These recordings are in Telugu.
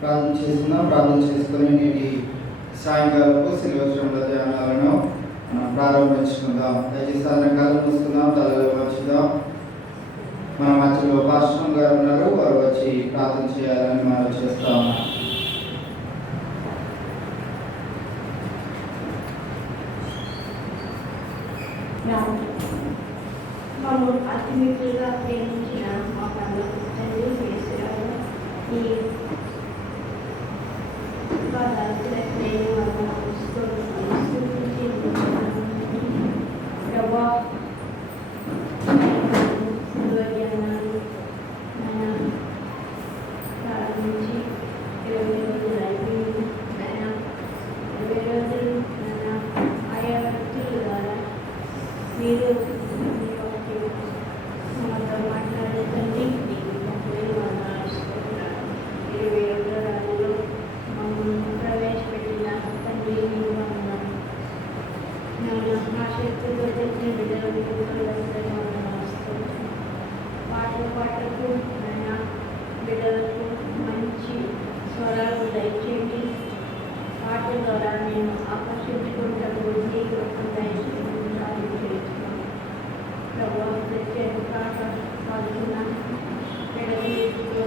ప్రార్థన చేసుకుని నేటి సాయంకాలపు శిల్వశ్రమల ధ్యానాలను ప్రారంభించుకుందాం. దయచేసి అందరం మూసుకుందాం, తలలో వచ్చుదాం. మన మధ్యలో పాస్టర్ గారు ఉన్నారు, వారు వచ్చి ప్రార్థన చేయాలని మనం చేస్తా ఉన్నాం. అతి మిత్రులుగా ప్రేమించిన మా పనులు తండ్రి వేసురాలు ఈ ప్రారంభించి 20 రోజులు అయిపోయింది. ఆయన 20 రోజులు ఆయా వ్యక్తుల ద్వారా మీరు మనతో మాట్లాడేదండి. ప్రవేశపెట్టిన తండ్రి నా శక్తితో తెచ్చిన పాటలకు బిడ్డలకు మంచి స్వరాలు దయచేయండి. పాట ద్వారా నేను ఆకర్షించుకుంటాను. దయచేస్తున్నాను. ప్రభావం ప్రత్యేకంగా పాల్గొన్నాను.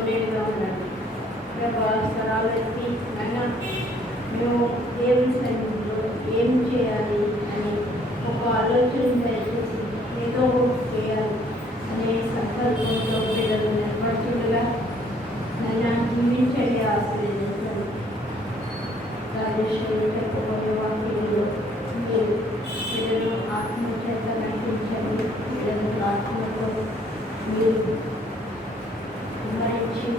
బిడ్డగా ఉన్నాను. ప్రభావ స్వరాలు ఎత్తి అయినా మేము దేవుని సన్నిధిలో ఏం చేయాలి అని ఒక ఆలోచన దయచేసి ఏదో చేయాలి అనే సంకల్పంలో పిల్లలు ఏర్పడుతుండగా నన్ను జీవించండి, ఆశీర్వదించండి. రాజేశ్వరి చెప్పబోయే వాక్యంలో మీరు పిల్లలు ఆత్మచేత నటించండి. పిల్లలు ఆత్మతో మీరు భరించి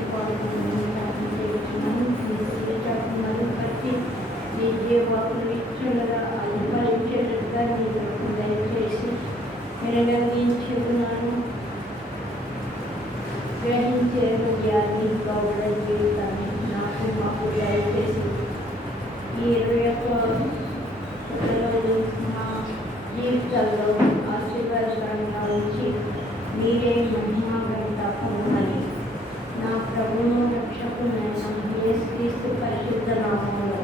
చేస్తున్నాను. బట్టి మీ జీవాకులు ఇచ్చుండగా అది భరించేటట్టుగా మీరు దయచేసి మెరగందించుకున్నాను. గ్రహించే హృదయాన్ని గౌరవ జీవితాన్ని నాకు మాకు దయచేసి ఈ 21 రోజులు మా జీవితాల్లో ఆశీర్వాదకరంగా ఉంచి మీరే మహిమాగంతా పొందాలి. నా ప్రభువును రక్షకునైన యేసుక్రీస్తు పరిశుద్ధ నామములో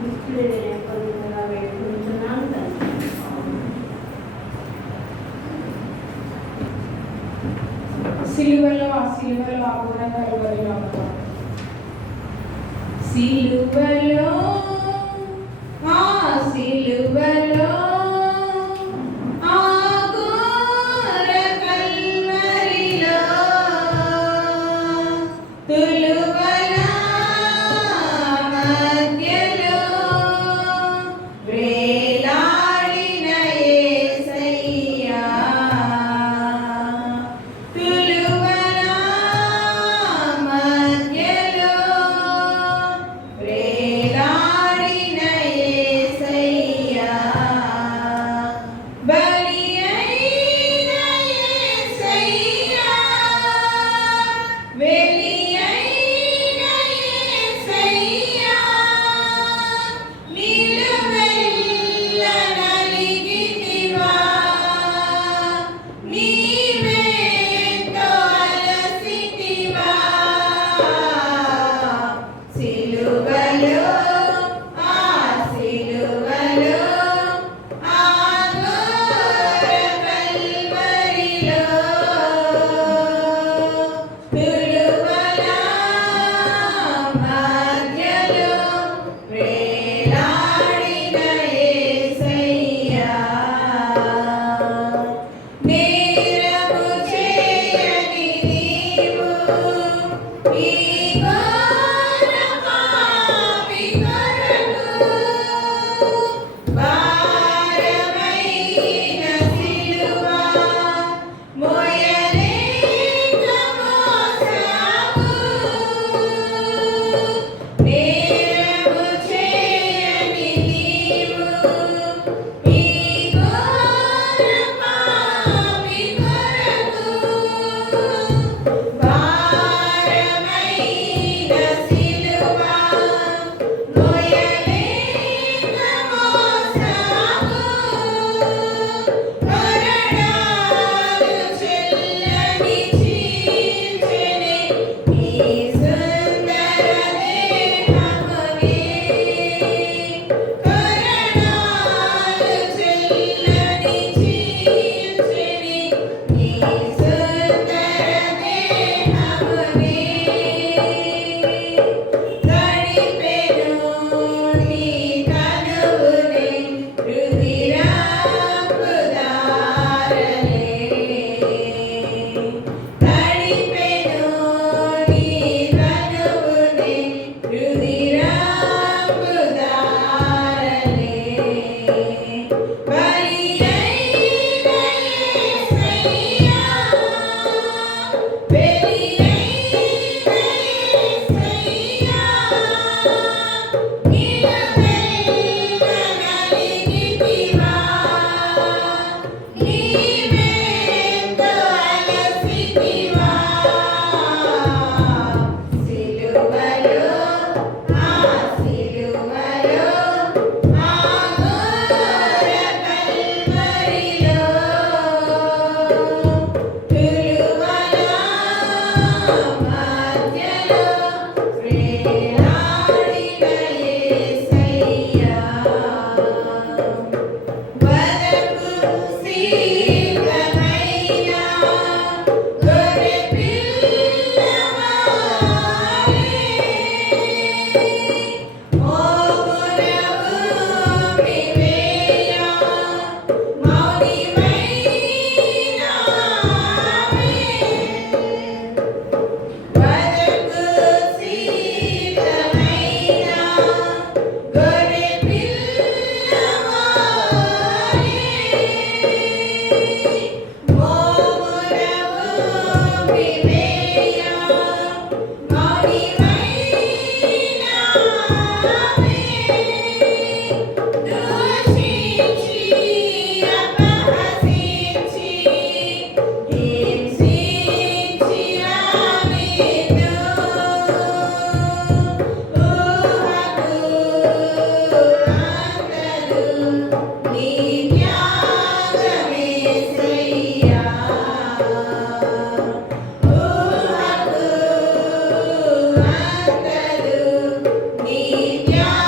మిత్రులు వినయపూర్వకంగా వేడుకుంటున్నాను తండ్రి. సిలువలో అఘోరంగా ఇవ్వలేదు అమ్మ. సిలువలో सुंदर Yeah.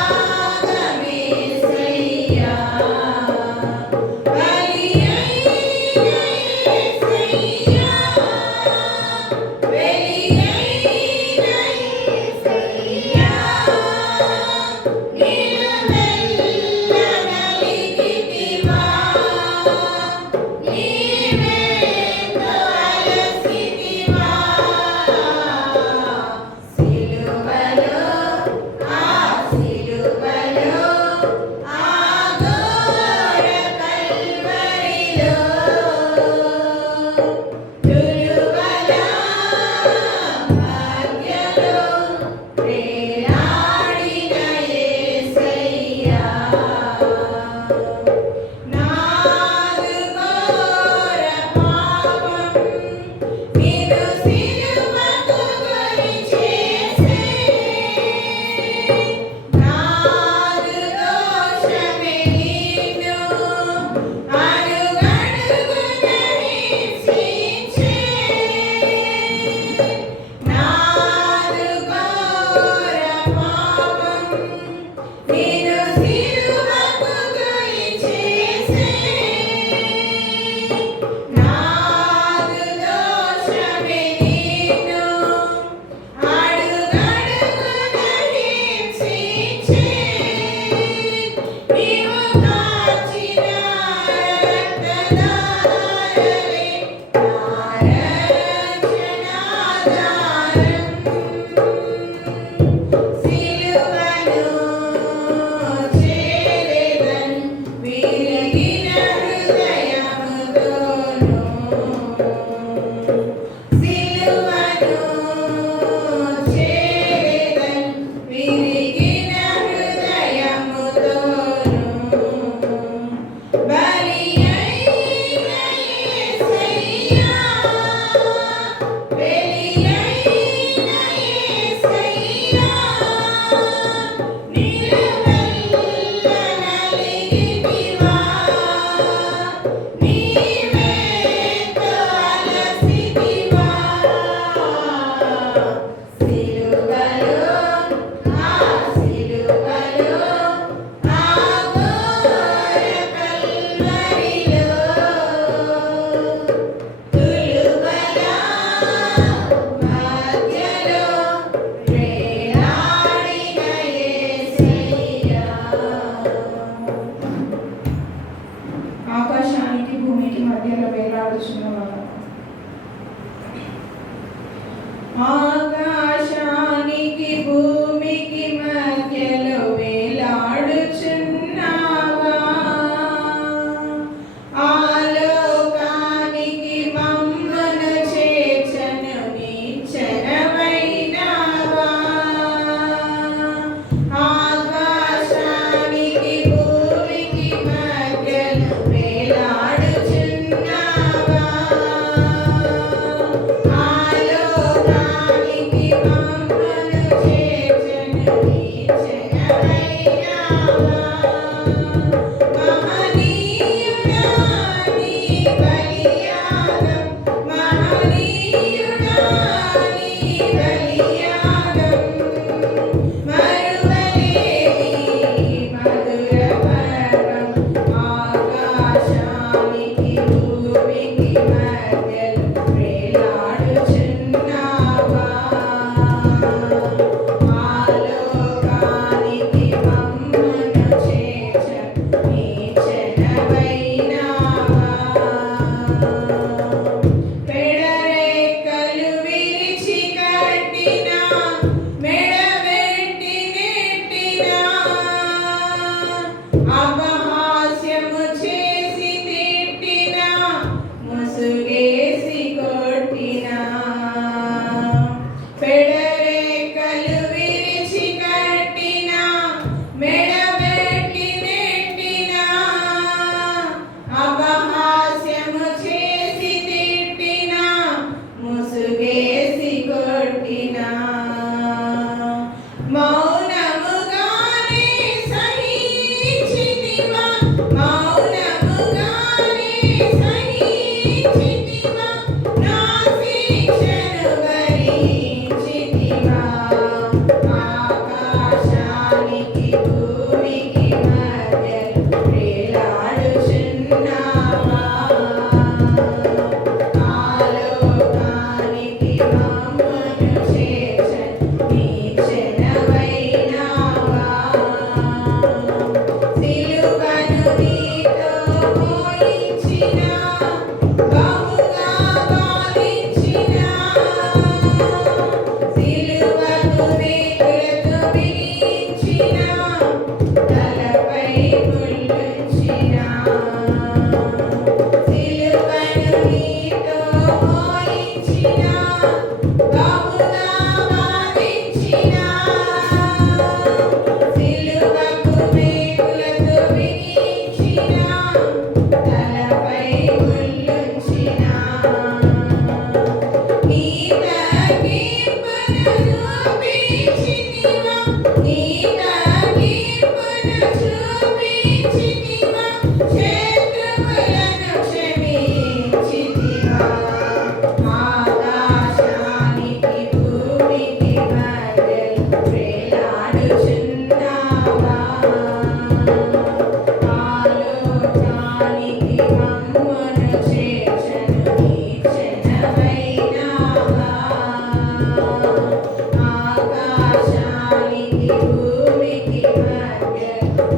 భూమికి మధ్య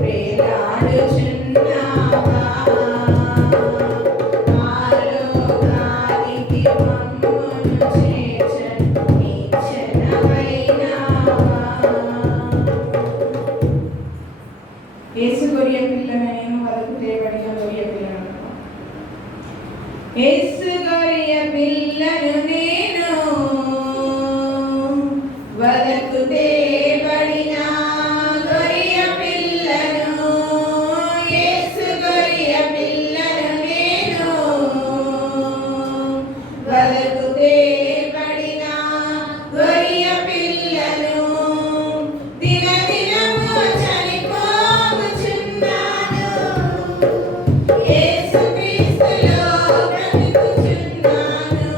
వేలాడుచున్నావా మాలో గాలికి మమ్మును చేర్చని నిచ్చెనవైనావా యేసు గొర్రె పిల్లన నేను వరకు తేబడిన గొర్రె పిల్లను యేసు గొర్రె పిల్లను నేను వరకు తేబడిన గొర్రె పిల్లను యేసు గొర్రె పిల్లను నేను వరకు తేబడిన గొర్రె పిల్లను దినదినము చనిపోవచ్చున్నాను యేసుక్రీస్తులో బ్రతుకుచున్నాను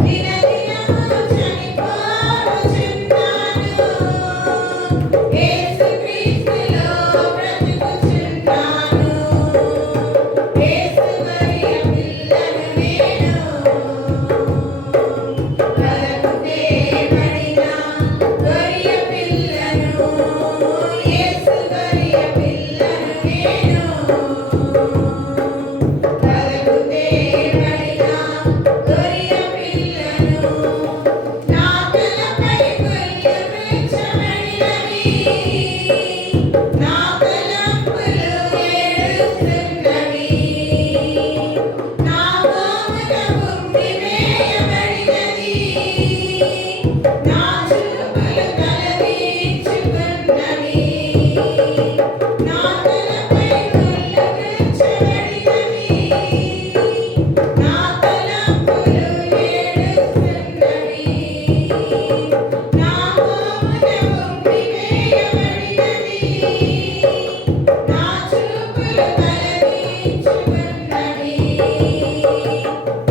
దినదినము చనిపోవచ్చున్నాను యేసుక్రీస్తులో బ్రతుకుచున్నాను యేసు గొర్రె పిల్లను నేను వరకు తేబడిన గొర్రె పిల్లను యేసు గొర్రె పిల్లను నేను వరకు తేబడిన గొర్రె పిల్లను నా తలపై గొర్రె వృక్షమడినవి నా తలంపులు ఏడుస్తున్నవి నా మోమున ఉమ్మి వేయబడినది నా చూపులు తలదించుకున్నవి నా తలపై గొర్రె వృక్షమడినవి నా తలంపులు ఏడుస్తున్నవి నా మోమున ఉమ్మి వేయబడినది నా చూపులు తలదించుకున్నవి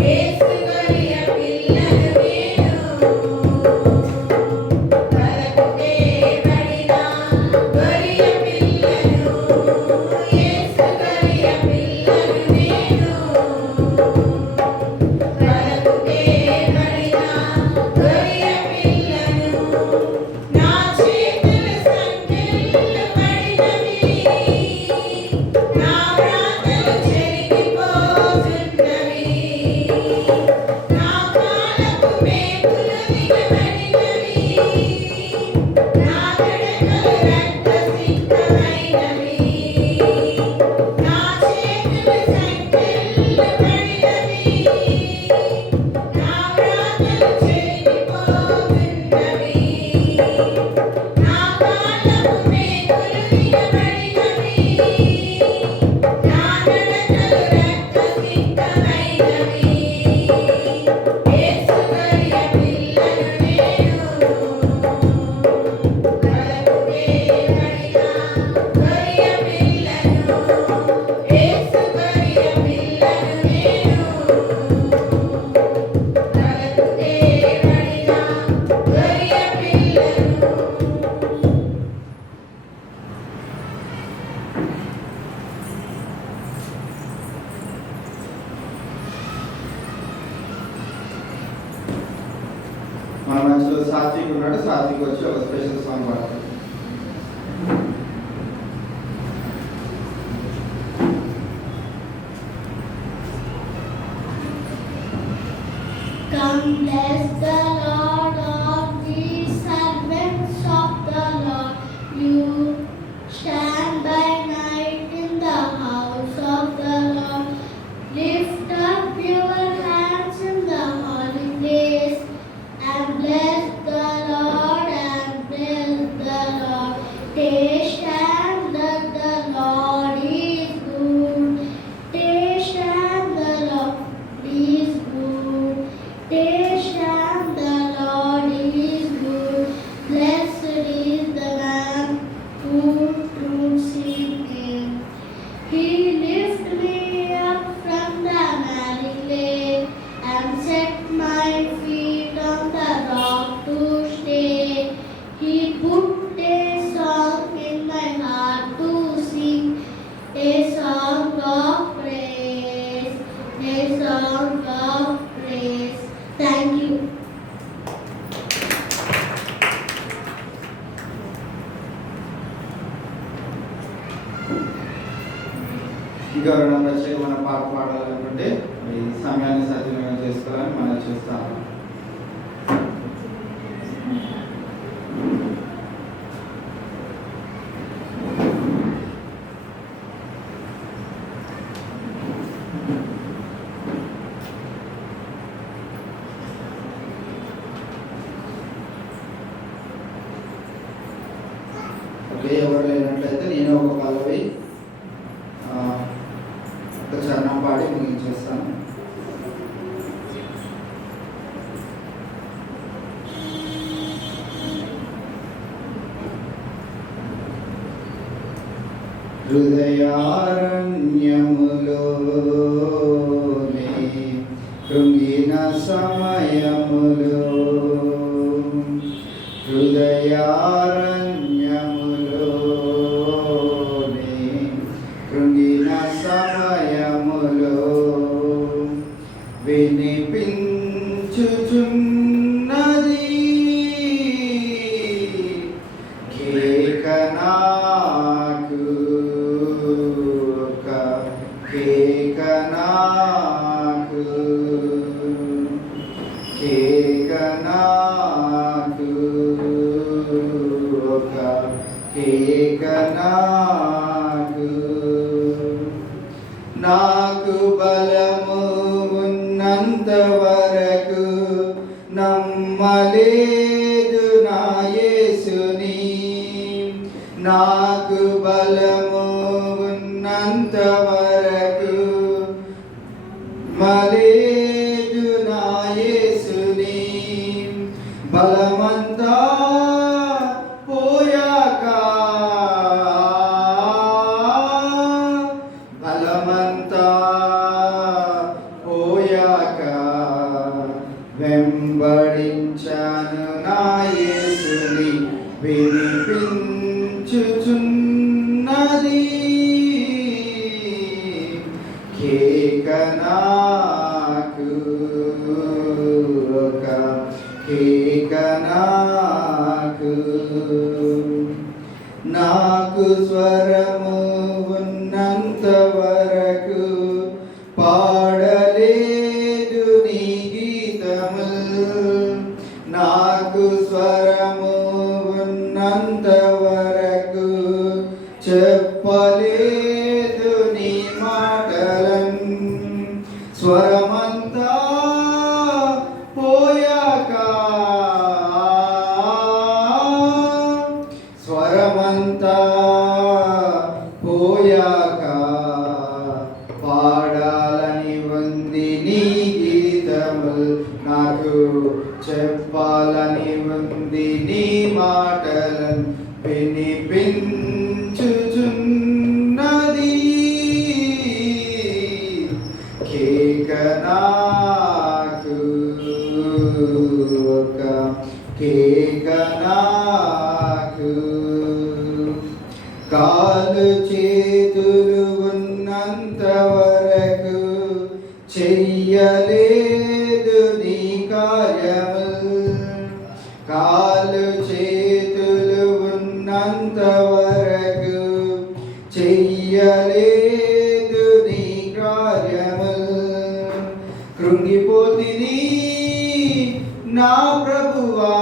యేసు గొర్రె పిల్లను నేను వరకు తేబడిన గొర్రె పిల్లను యేసు గొర్రె పిల్లను నేను వరకు తేబడిన గొర్రె పిల్లను నా చేతులు సంకెళ్ళు పడినవి నా వ్రాతలు చెరిగిపోతున్నవి నా కాళ్ళకు మేకులు దిగబడినవి నా నడకలు రక్తసిక్తమైనవి నా చేతులు సంకెళ్ళు పడినవి నా వ్రాతలు చెరిగిపోతున్నవి నా కాళ్ళకు మేకులు దిగబడినవి నా నడకలు రక్తసిక్తమైనవి యేసు గొర్రె పిల్లను నేను వరకు తేబడిన గొర్రె పిల్లను యేసు గొర్రె పిల్లను నేను వరకు తేబడిన గొర్రె పిల్లను మన మధ్యలో సాత్విక్ ఉన్నాడు. సాత్విక్ వచ్చి ఒక స్పెషల్ సాంగ్ పాడతాడు. Come, bless the Lord, all ye servants of the Lord. You stand by night in the house of the Lord. Lift up your hands in the holy place and bless the Lord and bless the Lord. Taste and that the Lord is good. Taste and the Lord is good. Taste and the Lord ఇంకెవరైనా ప్రత్యేకమైన పాట పాడాలనుకుంటే ఈ సమయాన్ని సద్వినియోగం చేసుకోవాలని మనం చూస్తాము. ఎవరు లేనట్లయితే నేను ఒక పల్లవి ఒక చరణం పాడి ముగించేస్తాను. హృదయారణ్యములోనే కృంగిన సమయములో హృదయారణ్యములోనే కృంగిన సమయములో వినిపించుచున్నది కేక నాకు కేక నాకు కేక నాకు కేక నాకు నాకు బలము ఉన్నంత వరకు నమ్మలేదు నా యేసుని. నాకు బలము ఉన్నంత వరకు మలేదు నా యేసుని. బలమంతా పోయాక బలమంతా పోయాక వెంబడించాను నా యేసుని. వినిపించుచున్నది కేక నాకు కేక నాకు. నాకు స్వరము ఉన్నంత వరకు పాడలేదు నీ గీతములు. నాకు స్వరము ఉన్నంత వరకు చెప్పలేదు నీ మాటలను. స్వరమంతా పోయాక స్వరమంతా పోయాక పాడాలని ఉంది నీ గీతములు. నాకు చెప్పాలని ఉంది నీ మాటలను వినిపించుచున్నది కేక నాకు కేక నాకు. కాలు చేతులు ఉన్నంత వరకు చెయ్యలేదు నీ కార్యములు. కాలు చేతులు ఉన్నంత వరకు చెయ్యలేదు నీ కార్యములు. కృంగిపోతిని నా ప్రభువా,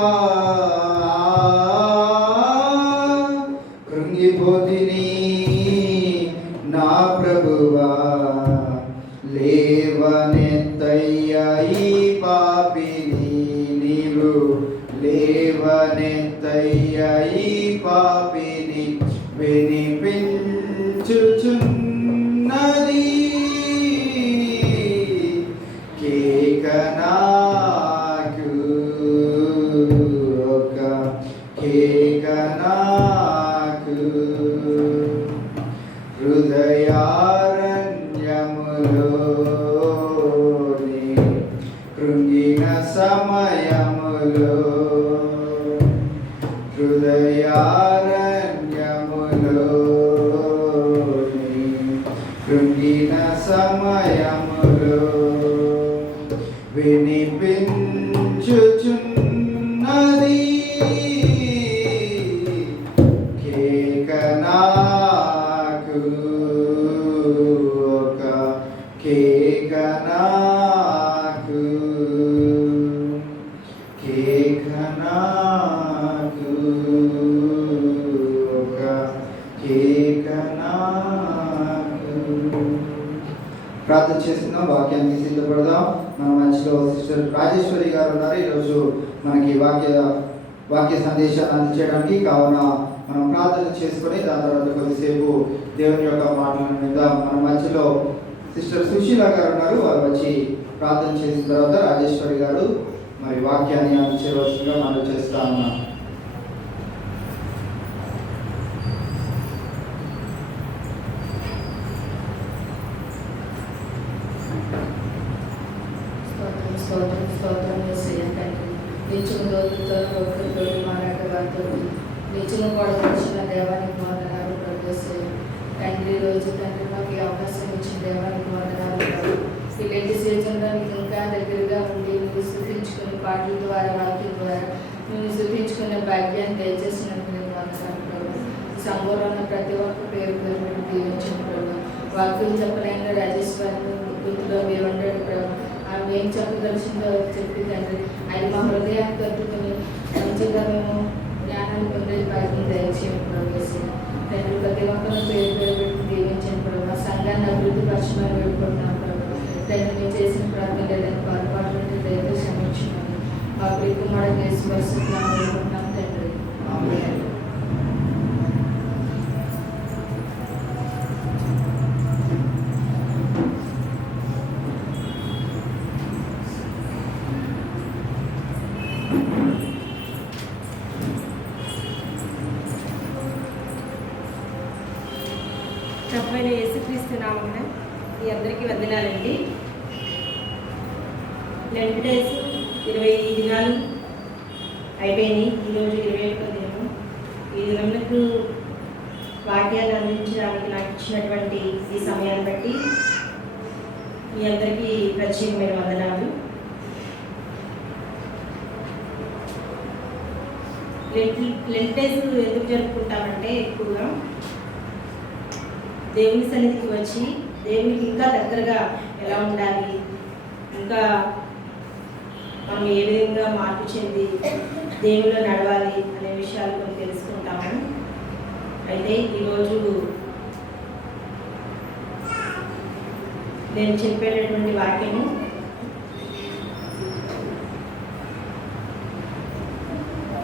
కృంగిపోతిని నా ప్రభువా. లేవనెత్తయ్యా ఈ పాపిని నీవు, లేవనెత్తయ్యా ఈ పాపిని. వినిపించుచున్నది కేక నాకు కేక నాకు. హృదయారణ్యములోని కృంగిన సమయములో హృదయారణ్యములోని కృంగిన సమయములో వినిపించుచున్నది కేక నాకు ప్రార్థన చేసుకుందాం, వాక్యానికి సిద్ధపడదాం. మన మధ్యలో సిస్టర్ రాజేశ్వరి గారు ఉన్నారు. ఈరోజు మనకి వాక్య సందేశాన్ని అందించడానికి కావున మనం ప్రార్థన చేసుకొని దాని తర్వాత కొద్దిసేపు దేవుని యొక్క మాటలను విందాం. మన మధ్యలో సిస్టర్ సుశీల గారు ఉన్నారు. వారు వచ్చి ప్రార్థన చేసిన తర్వాత రాజేశ్వరి గారు మరి వాక్యాన్ని అందించవలసిందిగా మనం చేస్తా ఉన్నాం. స్తోత్రం యేసయ్య తండ్రి. నిత్యము రోజుతో భక్తులతో మారాట వారితో నిత్యము కూడా వచ్చిన దేవానికి వందనాలు ప్రభు యేసయ్య తండ్రి. రోజు తండ్రి మాకు ఈ అవకాశం ఇచ్చిన దేవానికి వందనాలు ప్రభు. ఇలాంటి సీజన్లో నీకు ఇంకా దగ్గరగా ఉండి నువ్వు స్థుతించుకుని పాటల ద్వారా వాక్యం ద్వారా నువ్వు స్థుతించుకునే భాగ్యాన్ని దయచేసినందుకు నీకు వందనాలు ప్రభు. సంఘంలో ఉన్న ప్రతి ఒక్క పేరు పేరు దీవించిన ప్రభు. వాక్యం చెప్పలేని రాజేశ్వరిని గుర్తులో మీరు ఉండండి ప్రభు. ఆమె ఏం చెప్పదలిసిందో చెప్పి తండ్రి అది మా హృదయాన్ని కట్టుకుని మంచిగా మేము జ్ఞానాన్ని పొందే భాగ్యం దయచేయండి ప్రభు. తండ్రి ప్రతి ఒక్కరిని పేరు పేరు పెట్టి దీవించండి ప్రభు. మా సంఘాన్ని అభివృద్ధి పరచమని వేడుకుంటున్నాం ప్రభు. తండ్రి మేము చేసిన ప్రార్థన లేదని పొరపాటు నుండి దయతో క్షమించున్నాను. మా ప్రియ కుమారుడు యేసు పరిస్థితులను వేడుకుంటున్నాం తండ్రి. ఆమేన్. ప్రభువైన యేసుక్రీస్తు నామమున మీ అందరికీ వందనాలండి. లెంట్ డేస్ 20 దినాలు అయిపోయినాయి. ఈరోజు 21వ దినము. ఈ దినములకు వాక్యాన్ని అందించడానికి నాకు ఇచ్చినటువంటి ఈ సమయాన్ని బట్టి మీ అందరికీ ప్రత్యేకమైన వందనాలు. లెంట్ డేస్ ఎందుకు జరుపుకుంటామంటే ఎక్కువగా దేవుని సన్నిధికి వచ్చి దేవునికి ఇంకా దగ్గరగా ఎలా ఉండాలి, ఇంకా మనం ఏ విధంగా మార్పు చెంది దేవుల్లో నడవాలి అనే విషయాలు కొన్ని తెలుసుకుంటాము. అయితే ఈరోజు నేను చెప్పేటటువంటి వాక్యము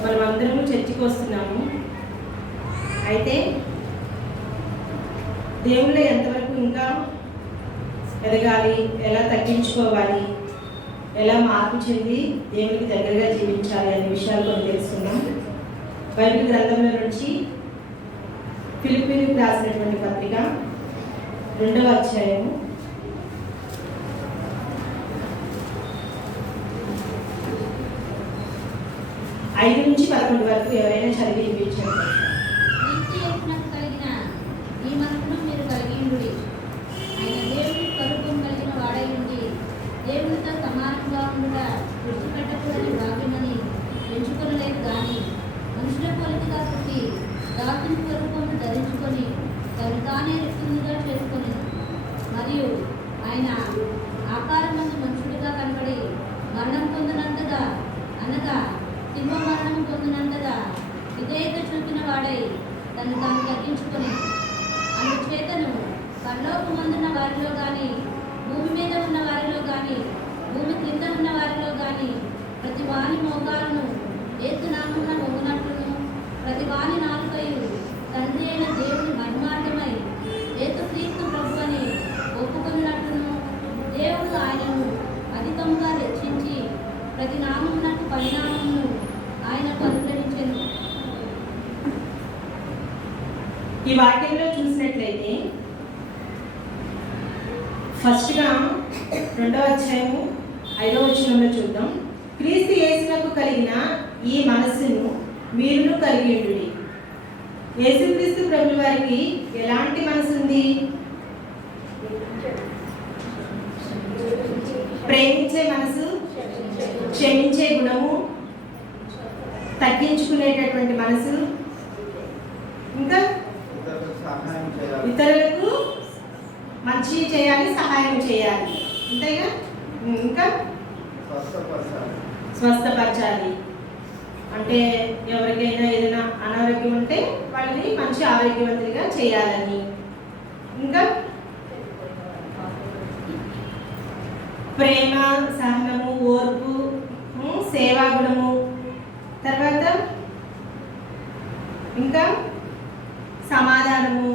మనమందరము చర్చికి వస్తున్నాము. అయితే దేవుళ్ళో ఎంతవరకు ఇంకా ఎదగాలి, ఎలా తగ్గించుకోవాలి, ఎలా మార్పు చెంది దేవునికి దగ్గరగా జీవించాలి అనే విషయాలు కొన్ని తెలుసుకున్నాం. బైబిల్ గ్రంథంలో నుంచి ఫిలిప్పీలకు రాసినటువంటి పత్రిక 2వ అధ్యాయము 5 నుంచి 11 వరకు ఎవరైనా చదివి వినిపించండి. ఈ మనసును మీరు కలిగి ఉండి ఆయన దేవుని స్వరూపం కలిగిన వాడై ఉండి దేవునితో సమానంగా ఉండగా విడిచిపెట్టకూడని భాగ్యమని ఎంచుకొనలేదు కానీ మనుషుల పోలికగా పుట్టి దాసుని స్వరూపము ధరించుకొని తను తానే రిక్తునిగా చేసుకొని మరియు ఆయన ఆకారమందు మనుషుడిగా కనబడి మరణం పొందినంతగా అనగా సింహ మరణం పొందినంతగా విధేయత చూపిన వాడై తను తాను తగ్గించుకొని అందుచేతను పరలోకమందున్న వారిలో కానీ భూమి మీద ఉన్న వారిలో కానీ భూమి కింద ఉన్న వారిలో కానీ ప్రతి వాని మోకాలను యేసునామమున మోగినట్లును ప్రతి వాని నాలుకయు తండ్రి అయిన దేవుని మహిమార్థమై యేసుక్రీస్తు ప్రభు అని ఒప్పుకొనినట్లును దేవుడు ఆయనను అధికముగా రక్షించి ప్రతి నామమునకు పరిణామమును ఆయనకు అనుగ్రహించెను. ఈ వాక్యంలో చూసినట్లయితే ఫస్ట్గా 2వ అధ్యాయము 5వ వచనంలో చూద్దాం. క్రీస్తు యేసునకు కలిగిన ఈ మనస్సును మీరును కలిగి ఉండుడి. యేసుక్రీస్తు ప్రభు వారికి ఎలాంటి మనసు ఉంది? ప్రేమించే మనసు, క్షమించే గుణము, తగ్గించుకునేటటువంటి మనసు, ఇంకా ఇతరులకు మంచి చేయాలి, సహాయం చేయాలి, అంతేగా. ఇంకా స్వస్థపరచాలి అంటే ఎవరికైనా ఏదైనా అనారోగ్యం ఉంటే వాళ్ళని మంచి ఆరోగ్యవంతులుగా చేయాలని, ఇంకా ప్రేమ, సహనము, ఓర్పు, సేవాగుణము, తర్వాత ఇంకా సమాధానము.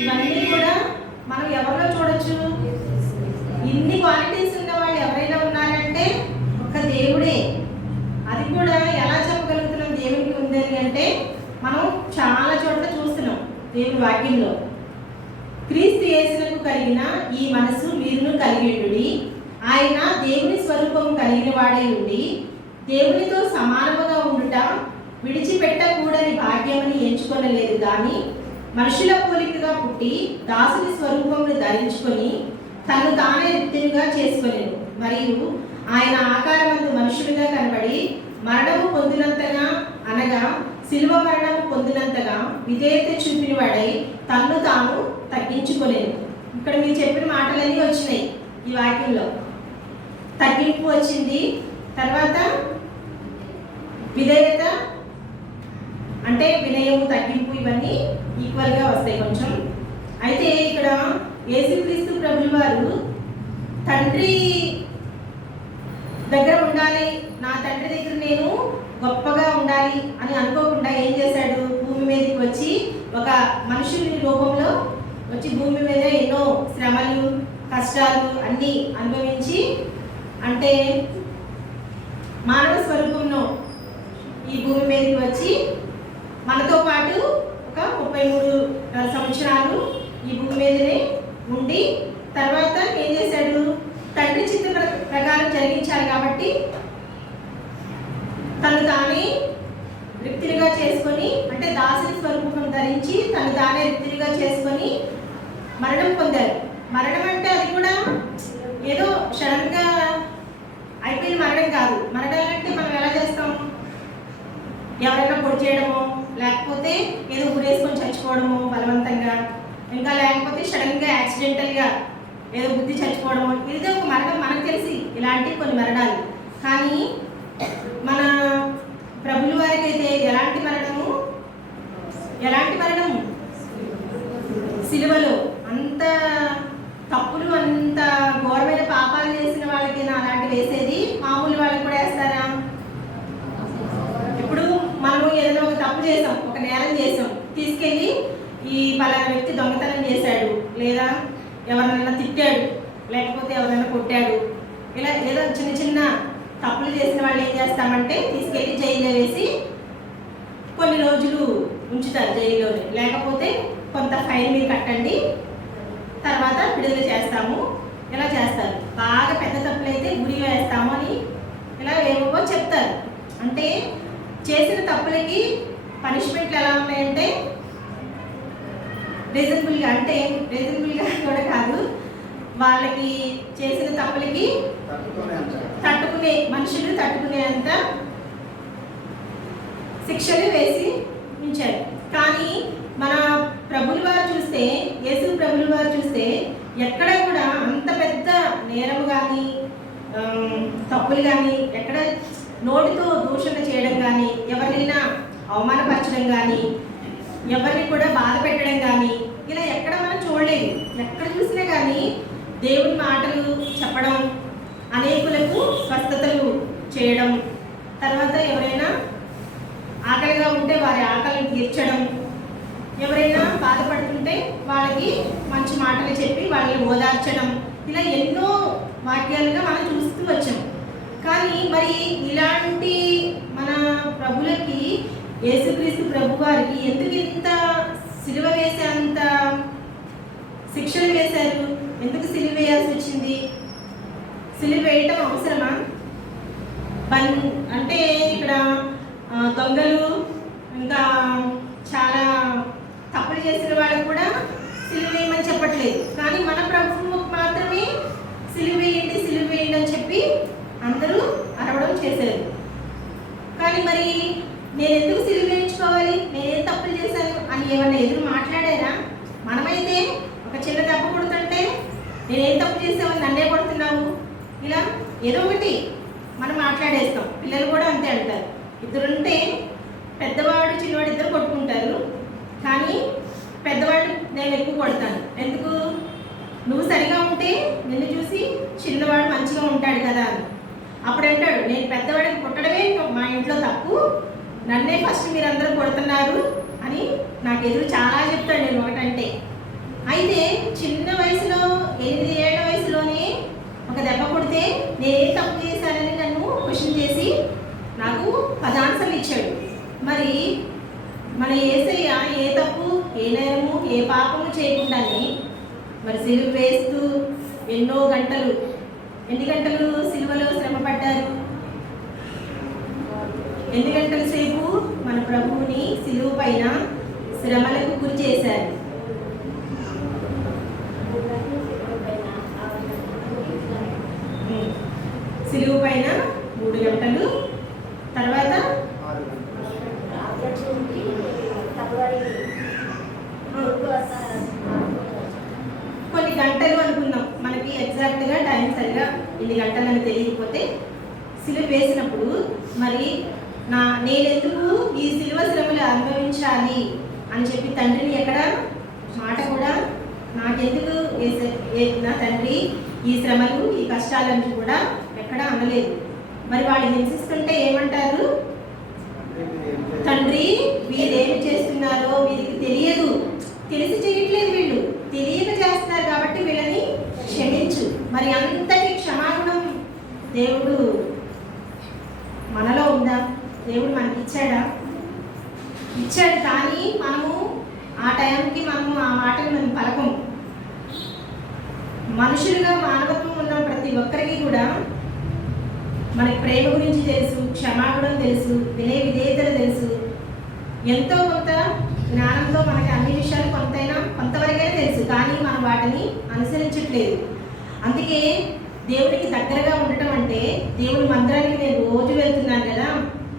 ఇవన్నీ కూడా మనం ఎవరిలో చూడొచ్చు? ఇన్ని క్వాలిటీస్ ఉన్న వాళ్ళు ఎవరైనా ఉన్నారంటే ఒక్క దేవుడే. అది కూడా ఎలా చెప్పగలుగుతున్నాం దేవునికి ఉందని అంటే మనం చాలా చోట్ల చూస్తున్నాం దేవుని వాక్యంలో. క్రీస్తు యేసునకు కలిగిన ఈ మనసు మీరును కలిగి ఉండుడి. ఆయన దేవుని స్వరూపము కలిగిన వాడై ఉండి దేవునితో సమానముగా ఉండుట విడిచిపెట్టకూడని భాగ్యమని ఎంచుకొనలేదు కానీ మనుషుల పోలికగా పుట్టి దాసుని స్వరూపమును ధరించుకొని తను తానే రిక్తునిగా చేసుకొనెను. మరియు ఆయన ఆకారమందు మనుషుడిగా కనబడి మరణము పొందినంతగా, అనగా శిలువ మరణము పొందినంతగా విధేయత చూపిన వాడై తన్ను తాను తగ్గించుకొనేను. ఇక్కడ మీరు చెప్పిన మాటలన్నీ వచ్చినాయి ఈ వాక్యంలో. తగ్గింపు వచ్చింది, తర్వాత విధేయత అంటే వినయము, తగ్గింపు, ఇవన్నీ ఈక్వల్గా వస్తాయి కొంచెం. అయితే ఇక్కడ యేసుక్రీస్తు ప్రభుల వారు తండ్రి దగ్గర ఉండాలి, నా తండ్రి దగ్గర నేను గొప్పగా ఉండాలి అని అనుకోకుండా ఏం చేశాడు? భూమి మీదకి వచ్చి ఒక మనుషుని రూపంలో వచ్చి భూమి మీద ఎన్నో శ్రమలు, కష్టాలు అన్నీ అనుభవించి, అంటే మానవ స్వరూపంలో ఈ భూమి మీదకి వచ్చి మనతో పాటు ఒక 33 సంవత్సరాలు ఈ భూమి మీదనే ఉండి తర్వాత ఏం చేశాడు? తండ్రి చిత్త ప్రకారం జరిగించాలి కాబట్టి తను తానే రిక్తునిగా చేసుకొని, అంటే దాసుని స్వరూపం ధరించి తను తానే రిక్తునిగా చేసుకొని మరణం పొందారు. మరణం అంటే అది కూడా ఏదో సడన్గా అయిపోయిన మరణం కాదు. మరణం అంటే మనం ఎలా చేస్తాం? ఎవరైనా పొడి చేయడమో, లేకపోతే ఏదో ఊరేసుకొని చచ్చిపోవడమో బలవంతంగా, ఇంకా లేకపోతే సడన్గా యాక్సిడెంటల్గా ఏదో బుద్ధి చచ్చిపోవడమో, ఇది ఒక మరణం. మనకు తెలిసి ఇలాంటి కొన్ని మరణాలు. కానీ మన ప్రభుల వారికి అయితే ఎలాంటి మరణము? ఎలాంటి మరణము? సిలువలో అంత తప్పులు, అంత ఘోరమైన పాపాలు చేసిన వాళ్ళకి అలాంటి వేసేది, మామూలు వాళ్ళకి కూడా వేస్తారా? ఇప్పుడు మనము ఏదైనా ఒక తప్పు చేసాం, ఒక నేరం చేసాం, తీసుకెళ్ళి ఈ పలానా వ్యక్తి దొంగతనం చేశాడు, లేదా ఎవరినైనా తిట్టాడు, లేకపోతే ఎవరైనా కొట్టాడు, ఇలా ఏదో చిన్న చిన్న తప్పులు చేసిన వాళ్ళు ఏం చేస్తామంటే తీసుకెళ్ళి జైల్లో వేసి కొన్ని రోజులు ఉంచుతారు జైల్లోనే, లేకపోతే కొంత ఫైన్ మీరు కట్టండి, తర్వాత విడుదల చేస్తాము, ఇలా చేస్తారు. బాగా పెద్ద తప్పులైతే ఉరి వేస్తాము అని ఇలా ఏమో చెప్తారు. అంటే చేసిన తప్పులకి పనిష్మెంట్లు ఎలా ఉన్నాయంటే రీజనబుల్గా, అంటే రీజనబుల్గా కూడా కాదు, వాళ్ళకి చేసిన తప్పులకి తట్టుకునే మనుషులు తట్టుకునేంత శిక్షలు వేసి ఉంచారు. కానీ మన ప్రభుల వారు చూస్తే, యేసు ప్రభుల వారు చూస్తే ఎక్కడ కూడా అంత పెద్ద నేరము కానీ తప్పులు కానీ, ఎక్కడ నోటితో దూషణ చేయడం కానీ, ఎవరినైనా అవమానపరచడం కానీ, ఎవరిని కూడా బాధ పెట్టడం కానీ, ఇలా ఎక్కడ మనం చూడలేదు. ఎక్కడ చూసినా కానీ దేవుని మాటలు చెప్పడం, అనేకులకు స్వస్థతలు చేయడం, తర్వాత ఎవరైనా ఆకలిగా ఉంటే వారి ఆకలిని తీర్చడం, ఎవరైనా బాధపడుతుంటే వాళ్ళకి మంచి మాటలు చెప్పి వాళ్ళని ఓదార్చడం, ఇలా ఎన్నో వాక్యాలుగా మనం చూస్తూ వచ్చాం. కానీ మరి ఇలాంటి మన ప్రభులకి, యేసుక్రీస్తు ప్రభు వారికి ఎందుకు ఇంత సిలువ వేసే అంత శిక్షలు వేశారు? ఎందుకు సిలువ వేయాల్సి వచ్చింది? సిలువ వేయటం అవసరమా? అంటే ఇక్కడ దొంగలు, ఇంకా చాలా తప్పులు చేసిన వాళ్ళకు కూడా సిలువ వేయమని చెప్పట్లేదు. కానీ మన ప్రభువు మాత్రమే సిలువ వేయండి, సిలువ వేయండి అని చెప్పి అందరూ అరవడం చేశారు. కానీ మరి నేను ఎందుకు సిలువ వేయించుకోవాలి, నేనేం తప్పులు చేశాను అని ఏమన్నా ఎదురు మాట్లాడారా? మనమైతే ఒక చిన్న దెబ్బ కొడుతుంటే నేనేం తప్పు చేసామని నన్నే కొడుతున్నావు, ఇలా ఏదో ఒకటి మనం మాట్లాడేస్తాం. పిల్లలు కూడా అంతే అంటారు. ఇద్దరుంటే పెద్దవాడు చిన్నవాడు ఇద్దరు కొట్టుకుంటారు, కానీ పెద్దవాడు నేను ఎక్కువ కొడతాను. ఎందుకు? నువ్వు సరిగా ఉంటే నిన్ను చూసి చిన్నవాడు మంచిగా ఉంటాడు అప్పుడు అంటాడు, నేను పెద్దవాడికి పుట్టడమే మా ఇంట్లో తప్పు, నన్నే ఫస్ట్ మీరందరూ కొడుతున్నారు అని నాకు ఎదురు చాలా చెప్తాడు నేను ఒకటంటే. అయితే చిన్న వయసులో 8 ఏళ్ల వయసులోనే ఒక దెబ్బ కొడితే నేనేం తప్పు చేశానని నన్ను క్వశ్చన్ చేసి నాకు 10 ఆన్సర్లు ఇచ్చాడు. మరి మన యేసయ్య ఏ తప్పు, ఏ నేరము, ఏ పాపము చేయకుండానే మరి సిలువ వేస్తూ ఎన్నో గంటలు, ఎన్ని గంటలు సిలువలో శ్రమ పడ్డారు? ఎన్ని గంటల సేపు మన ప్రభువుని సిలువ పైన శ్రమలకు గురి చేశారు? సిలువ పైన 3 గంటలు, తర్వాత 6 గంటలు. కొన్ని గంటలు అనుకుందాం, మనకి ఎగ్జాక్ట్గా టైం సరిగా ఇన్ని గంటలు అని తెలియకపోతే సిలువ వేసినప్పుడు మరి నేనెందుకు ఈ సిలువ శ్రమలు అనుభవించాలి అని చెప్పి తండ్రిని ఎక్కడ మాట కూడా నాకెందుకు నా తండ్రి ఈ శ్రమలు ఈ కష్టాలని కూడా ఎక్కడ అనలేదు. మరి వాళ్ళు హింసిస్తుంటే ఏమంటారు? తండ్రి వీరేమి చేస్తున్నారో వీరికి తెలియదు, తెలిసి చేయట్లేదు, వీళ్ళు తెలియక చేస్తున్నారు కాబట్టి వీళ్ళని క్షమించు. మరి అంతటి క్షమాగుణం దేవుడు మనలో ఉందా? దేవుడు మనకి ఇచ్చాడా? ఇచ్చాడు, కానీ మనము ఆ టైంకి మనము ఆ మాటలు మనం పలకం. మనుషులుగా మానవత్వం ఉన్న ప్రతి ఒక్కరికి కూడా మనకి ప్రేమ గురించి తెలుసు, క్షమాగుణం తెలుసు, వినయ విధేయతలు తెలుసు, ఎంతో కొంత జ్ఞానంతో మనకి అన్ని విషయాలు కొంతవరకైనా తెలుసు, కానీ మనం వాటిని అనుసరించట్లేదు. అందుకే దేవుడికి దగ్గరగా ఉండటం అంటే, దేవుడి మందిరానికి నేను రోజు వెళ్తున్నాను కదా,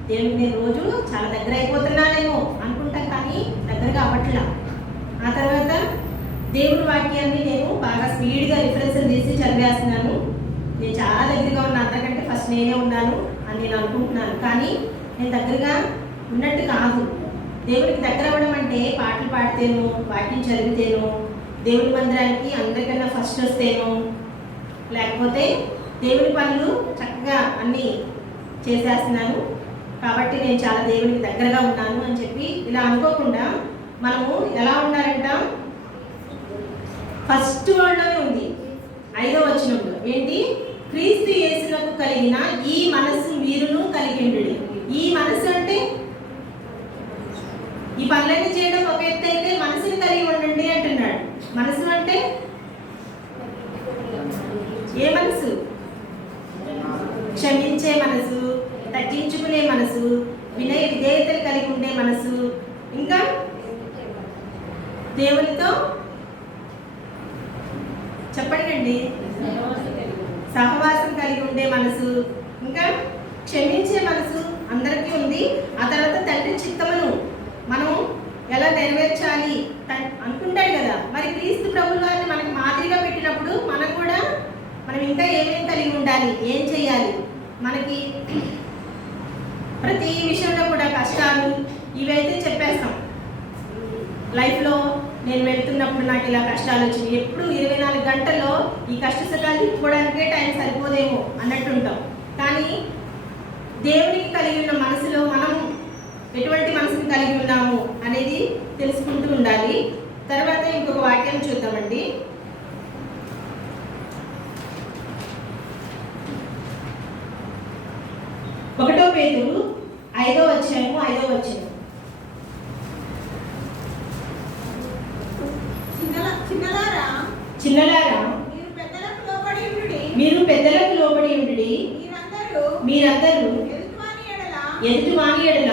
దేవుడికి నేను రోజు చాలా దగ్గర అయిపోతున్నానేమో అనుకుంటాం, కానీ దగ్గరగా అవ్వట్లా. ఆ తర్వాత దేవుడి వాక్యాన్ని నేను బాగా స్పీడ్గా రిఫరెన్స్లు తీసి చదివేస్తున్నాను. నేను చాలా దగ్గరగా ఉన్న, అంతకంటే ఫస్ట్ నేనే ఉన్నాను అని నేను అనుకుంటున్నాను, కానీ నేను దగ్గరగా ఉన్నట్టు కాదు. దేవుడికి దగ్గర అవ్వడం అంటే పాటలు పాడితేనో, వాక్యం చదివితేనో, దేవుడి మందిరానికి అందరికన్నా ఫస్ట్ వస్తేనో, లేకపోతే దేవుడి పనులు చక్కగా అన్నీ చేసేస్తున్నాను కాబట్టి నేను చాలా దేవుడికి దగ్గరగా ఉన్నాను అని చెప్పి ఇలా అనుకోకుండా మనము ఎలా ఉండాలంట? ఫస్ట్ వర్డ్లోనే ఉంది, 5వ వచనంలో ఏంటి? క్రీస్తు యేసునకు కలిగిన ఈ మనస్సు మీరును కలిగి ఉండుడి. ఈ మనస్సు అంటే ఈ పనులన్నీ చేయడం ఒక ఎత్తు అయితే, మనసుని కలిగి ఉండండి అంటున్నాడు. మనసు అంటే ఏ మనసు? క్షమించే మనసు, తగ్గించుకునే మనసు, వినయ విధేయతలు కలిగి ఉండే మనసు, ఇంకా దేవునితో చెప్పండి, సహవాసం కలిగి ఉండే మనసు, ఇంకా క్షమించే మనసు అందరికీ ఉంది. ఆ తర్వాత తండ్రి చిత్తమును మనం ఎలా నెరవేర్చాలి అనుకుంటాడు కదా. మరి క్రీస్తు ప్రభువు వారిని మనకి మాదిరిగా పెట్టినప్పుడు మనం ఇంకా ఏమేమి కలిగి ఉండాలి, ఏం చేయాలి? మనకి ప్రతి విషయంలో కూడా కష్టాలు ఇవైతే చెప్పేస్తాం. లైఫ్లో నేను వెళ్తున్నప్పుడు నాకు ఇలా కష్టాలు వచ్చినాయి, ఎప్పుడు 24 గంటల్లో ఈ కష్ట సుఖాలు చెప్పుకోవడానికే టైం సరిపోదేమో అన్నట్టుంటాం. కానీ దేవునికి కలిగి ఉన్న మనసులో మనం ఎటువంటి మనసుని కలిగి ఉన్నాము అనేది తెలుసుకుంటూ ఉండాలి. తర్వాత ఇంకొక వాక్యం చూద్దామండి. ఒకటో పేతురు 5వ అధ్యాయము 5వ వచనం. చిన్నలారా మీరు పెద్దలకు లోబడి ఉండుడి. మీరందరూ ఎదుటివాని ఎడల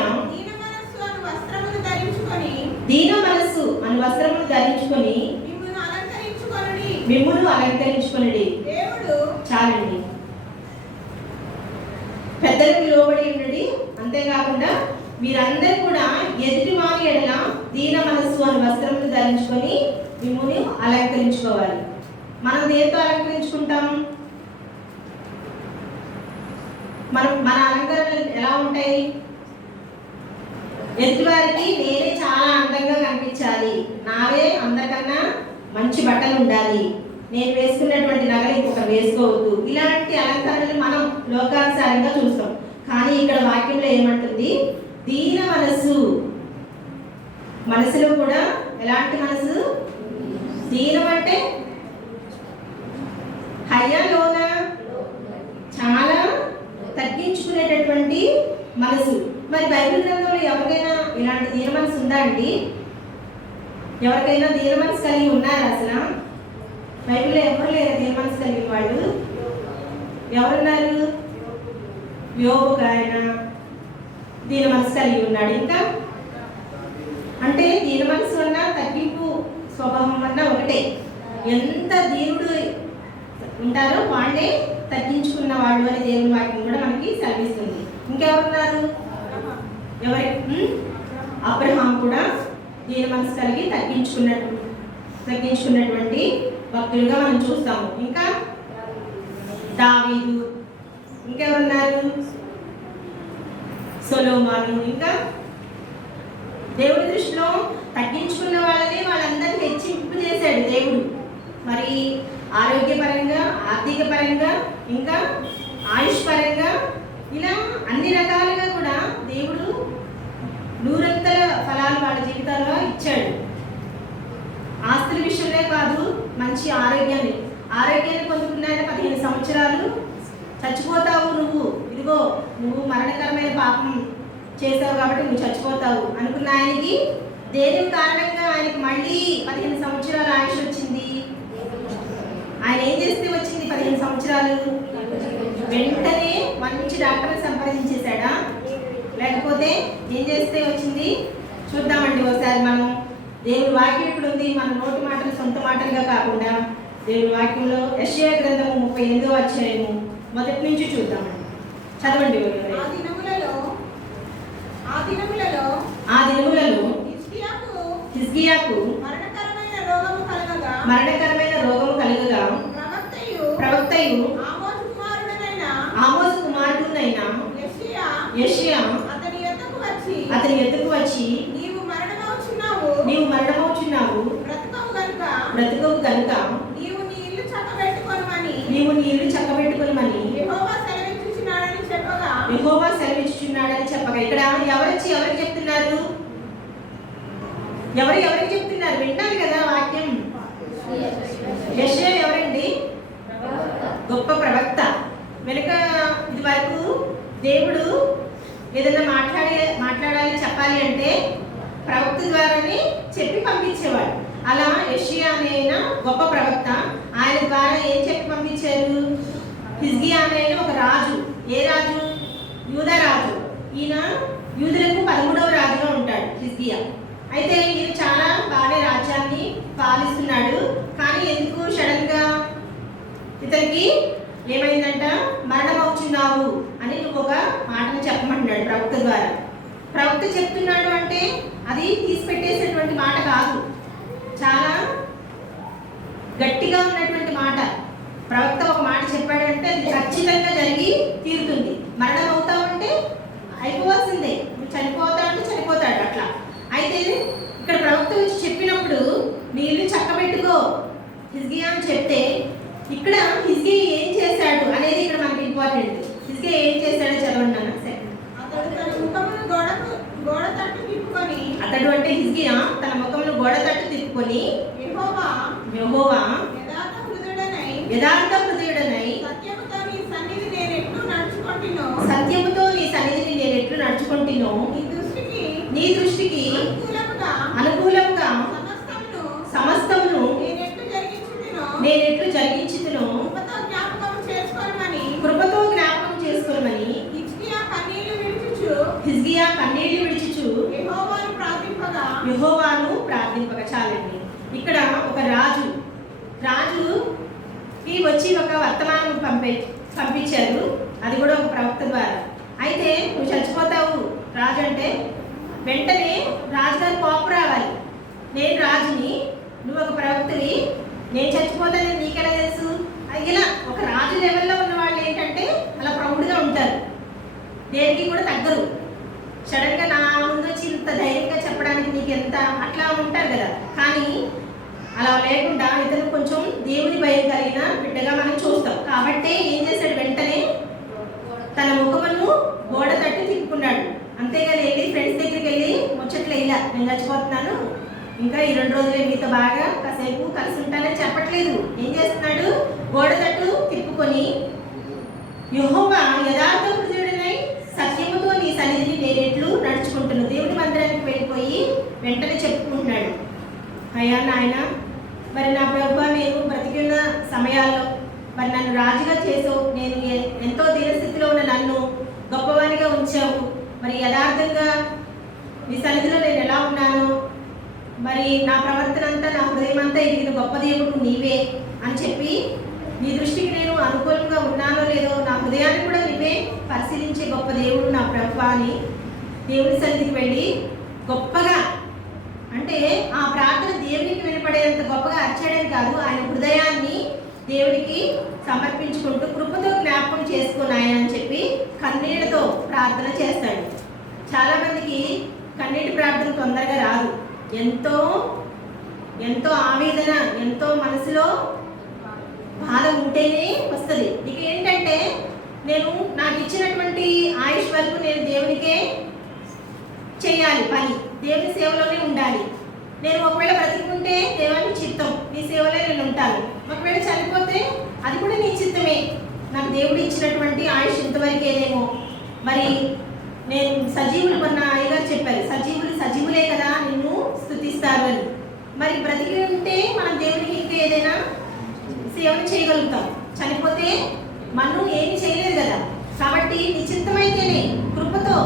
దీన మనస్సు అను వస్త్రమును ధరించుకొని మిమ్మును అలంకరించుకొనుడి. చాలండి. పెద్దలకు లోబడి ఉండుడి, అంతేకాకుండా మీరందరూ కూడా ఎదుటివాని ఎడల దీన మనస్సు అను వస్త్రమును ధరించుకొని మిమ్ముని అలంకరించుకోవాలి. మనం దేంతో అలంకరించుకుంటాం? మన అలంకరణలు ఎలా ఉంటాయి? ఎదుటివారికి నేనే చాలా అందంగా కనిపించాలి, నావే అందరికన్నా మంచి బట్టలు ఉండాలి, నేను వేసుకున్నటువంటి నగలు ఇంకొకరు వేసుకోవద్దు, ఇలాంటి అలంకరణలు మనం లోకానుసారంగా చూస్తాం. కానీ ఇక్కడ వాక్యంలో ఏమంటుంది? దీన మనసు. మనసులో కూడా ఎలాంటి మనసు? దీనం అంటే హయ్యాలోన చాలా తగ్గించుకునేటటువంటి మనసు. మరి బైబిల్ గ్రంథంలో ఎవరికైనా ఇలాంటి దీన మనసు ఉందా అండి? ఎవరికైనా దీన మనసు కలిగి ఉన్నారా? అసలు బైబిల్లో ఎవరు లేరు దీన మనసు కలిగిన వాళ్ళు. ఎవరున్నారు? యోబు ఆయన దీన మనసు కలిగి ఉన్నాడు. ఇంకా అంటే దీన మనసు అన్నా తగ్గింపు స్వభావం అన్నా ఒకటే. ఎంత దీనుడు ఉంటారో వాళ్ళే తగ్గించుకున్న వాళ్ళు అని దేవుని వాక్యం కూడా మనకి సెలవిస్తుంది. ఇంకెవరున్నారు? అబ్రహాం కూడా దీన మనసు కలిగి తగ్గించుకున్నటువంటి భక్తులుగా మనం చూస్తాము. ఇంకా దావీదు, ఇంకెవరున్నారు? సొలొమోను. ఇంకా దేవుడి దృష్టిలో తగ్గించుకున్న వాళ్ళని వాళ్ళందరినీ హెచ్చింపు చేశాడు దేవుడు. మరి ఆరోగ్యపరంగా, ఆర్థిక పరంగా, ఇంకా ఆయుష్ పరంగా, ఇలా అన్ని రకాలుగా కూడా దేవుడు నూరంతల ఫలాలు వాళ్ళ జీవితాల్లో ఇచ్చాడు. ఆస్తుల విషయంలో కాదు, మంచి ఆరోగ్యాన్ని పొందుకున్నాయని 15 సంవత్సరాలు చచ్చిపోతావు నువ్వు, ఇదిగో నువ్వు మరణకరమైన పాపం చేసావు కాబట్టి నువ్వు చచ్చిపోతావు అనుకున్న ఆయనకి దేని కారణంగా ఆయనకి మళ్ళీ 15 సంవత్సరాలు ఆయుష్ వచ్చింది. ఆయన ఏం చేస్తే వచ్చింది 15 సంవత్సరాలు? వెంటనే మంచి డాక్టర్ని సంప్రదించేశాడా? లేకపోతే ఏం చేస్తే వచ్చింది? చూద్దామండి ఒకసారి మనం. దేవుని వాక్యం ఇప్పుడు ఉంది, మన నోటి మాటలు సొంత మాటలుగా కాకుండా దేవుని వాక్యంలో యెషయా గ్రంథము 38వ అధ్యాయము మొదటి నుంచి చూద్దామండి. చదవండి. ఆ దినములలో హిజ్కియాకు మరణకరమైన రోగము కలుగగా ప్రవక్తయు ఆమోజు కుమారుడునైన యెషయా అతని ఎద్దుకు వచ్చి నీవు మరణమవుచున్నావు, బ్రతుకవు కనుక నీవు నీ ఇల్లు చక్కబెట్టుకొనమని యెహోవా సెలవిచ్చుచున్నాడని చెప్పగా, ఇక్కడ ఎవరికి చెప్తున్నారు? ఎవరికి చెప్తున్నారు? వింటారు కదా వాక్యం. యెషయా ఎవరండి? గొప్ప ప్రవక్త. వెనుక ఇది వరకు దేవుడు ఏదైనా మాట్లాడాలి చెప్పాలి అంటే ప్రవక్త ద్వారానే చెప్పి పంపించేవాడు. అలా యెషయా అనే గొప్ప ప్రవక్త, ఆయన ద్వారా ఏం చెప్పి పంపించారు? హిజ్కియా అనే ఒక రాజు. ఏ రాజు? యూదా రాజు. ఈయన యూదులకు 13వ రాజుగా ఉంటాడు హిజ్కియా. అయితే ఈయన చాలా బాగా రాజ్యాన్ని పాలిస్తున్నాడు. కానీ ఎందుకు సడన్ గా ఇతనికి ఏమైందంట? మరణమవుచున్నావు అని నువ్వు ఒక మాటను చెప్పమంటున్నాడు ప్రవక్త ద్వారా. ప్రవక్త చెప్తున్నాడు అంటే అది తీసిపెట్టేసేటువంటి మాట కాదు, చాలా గట్టిగా ఉన్నటువంటి మాట. ప్రవక్త ఒక మాట చెప్పాడంటే అది ఖచ్చితంగా జరిగి తీరుతుంది. మరణం అవుతావంటే అయిపోవాల్సిందే, నువ్వు చనిపోతావు అంటే చనిపోతాడు అట్లా. అయితే ఇక్కడ ప్రవక్త వచ్చి చెప్పినప్పుడు నీ ఇల్లు చక్కబెట్టుకో హిజ్కియా అని చెప్తే, ఇక్కడ హిజ్కియా ఏం చేశాడు అనేది ఇక్కడ మనకి ఇంపార్టెంట్. హిజ్కియా ఏం చేశాడో చదవండి అన్న. అతడు అంటే హిజ్కియా తన ముఖమును గోడ తట్టు తిప్పుకొని యెహోవా యథార్థ హృదయుడనై సత్యముతో నీ సన్నిధిని నేను ఎట్లు నడుచుకుంటున్నాను, నీ దృష్టికి అనుకూలంగా సమస్తమును నేను ఎట్లు జరిగించుదునో కృపతో జ్ఞాపకం చేసుకోమని హిజ్కియా కన్నీళ్లు విడిచుచు యెహోవాను ప్రార్థింపగా. చాలండి. ఇక్కడ ఒక రాజుకి వచ్చి ఒక వర్తమానం పంపించారు, అది కూడా ఒక ప్రవక్త ద్వారా. అయితే నువ్వు చచ్చిపోతావు రాజు అంటే వెంటనే రాజుగారి కోపం రావాలి. నేను రాజుని, నువ్వు ఒక ప్రవక్తవి, నేను చచ్చిపోతానని నీకెలా తెలుసు? ఇలా ఒక రాజు లెవెల్లో ఉన్న వాళ్ళు ఏంటంటే అలా ప్రౌడ్గా ఉంటారు, దేనికి కూడా తగ్గరు. సడన్గా నా ముందు వచ్చి ఇంత ధైర్యంగా చెప్పడానికి నీకు ఎంత అట్లా ఉంటారు కదా. కానీ అలా లేకుండా ఇతను కొంచెం దేవుని భయం కలిగిన బిడ్డగా మనం చూస్తాం. కాబట్టి ఏం చేశాడు, వెంటనే తన ముఖమును గోడ తట్టి తిప్పుకున్నాడు. అంతేగాని వెళ్ళి ఫ్రెండ్స్ దగ్గరికి వెళ్ళి ముచ్చట్లు ఇలా నేను చచ్చిపోతున్నాను, ఇంకా ఈ 2 రోజులే మీతో బాగా కాసేపు కలిసి ఉంటానని చెప్పట్లేదు. ఏం చేస్తున్నాడు, గోడ తట్టు తిప్పుకొని యెహోవా యథార్థ హృదయుడనై సత్యముతో నీ సన్నిధిని నేనెట్లు నడుచుకుంటున్నాను. దేవుని మందిరానికి వెళ్ళిపోయి వెంటనే చెప్పుకుంటున్నాడు, అయ్యా నాయన, మరి నా ప్రభువా, నేను బ్రతికున్న సమయాల్లో మరి నన్ను రాజుగా చేసావు, నేను ఎంతో దీనస్థితిలో ఉన్న నన్ను గొప్పవానిగా ఉంచావు, మరి యథార్థంగా నీ సన్నిధిలో నేను ఎలా ఉన్నాను, మరి నా ప్రవర్తన అంతా నా హృదయం అంతా ఎరిగిన గొప్ప దేవుడు నీవే అని చెప్పి, నీ దృష్టికి నేను అనుకూలంగా ఉన్నానో లేదో నా హృదయాన్ని కూడా నీవే పరిశీలించే గొప్ప దేవుడు నా ప్రభువా అని దేవుని సన్నిధికి వెళ్ళి గొప్పగా, అంటే ఆ ప్రార్థన దేవునికి వినపడేంత గొప్పగా అర్చాడని కాదు, ఆయన హృదయాన్ని దేవునికి సమర్పించుకుంటూ కృపతో జ్ఞాపకం చేసుకుని ఆయన అని చెప్పి కన్నీళ్లతో ప్రార్థన చేస్తాడు. చాలామందికి కన్నీటి ప్రార్థన తొందరగా రాదు. ఎంతో ఎంతో ఆవేదన, ఎంతో మనసులో బాధ ఉంటేనే వస్తుంది. ఇక ఏంటంటే, నేను నాకు ఇచ్చినటువంటి ఆయుష్ వరకు నేను దేవునికే చేయాలి పని, దేవుని సేవలోనే ఉండాలి. నేను ఒకవేళ బ్రతికుంటే దేవానికి చిత్తం, నీ సేవలో నేను ఉంటాను. ఒకవేళ చనిపోతే అది కూడా నీ చిత్తమే, నాకు దేవుడు ఇచ్చినటువంటి ఆయుష్ ఇంతవరకేనేమో. మరి నేను సజీవులు, మొన్న అయ్యగారు చెప్పారు, సజీవులే కదా నిన్ను స్తుతిస్తారు అని. మరి బ్రతికి ఉంటే మనం దేవునికి ఇంకా ఏదైనా సేవను చేయగలుగుతాం, చనిపోతే మనం ఏమి చేయలేదు కదా. కాబట్టి నిశ్చితమైతేనే కృపతో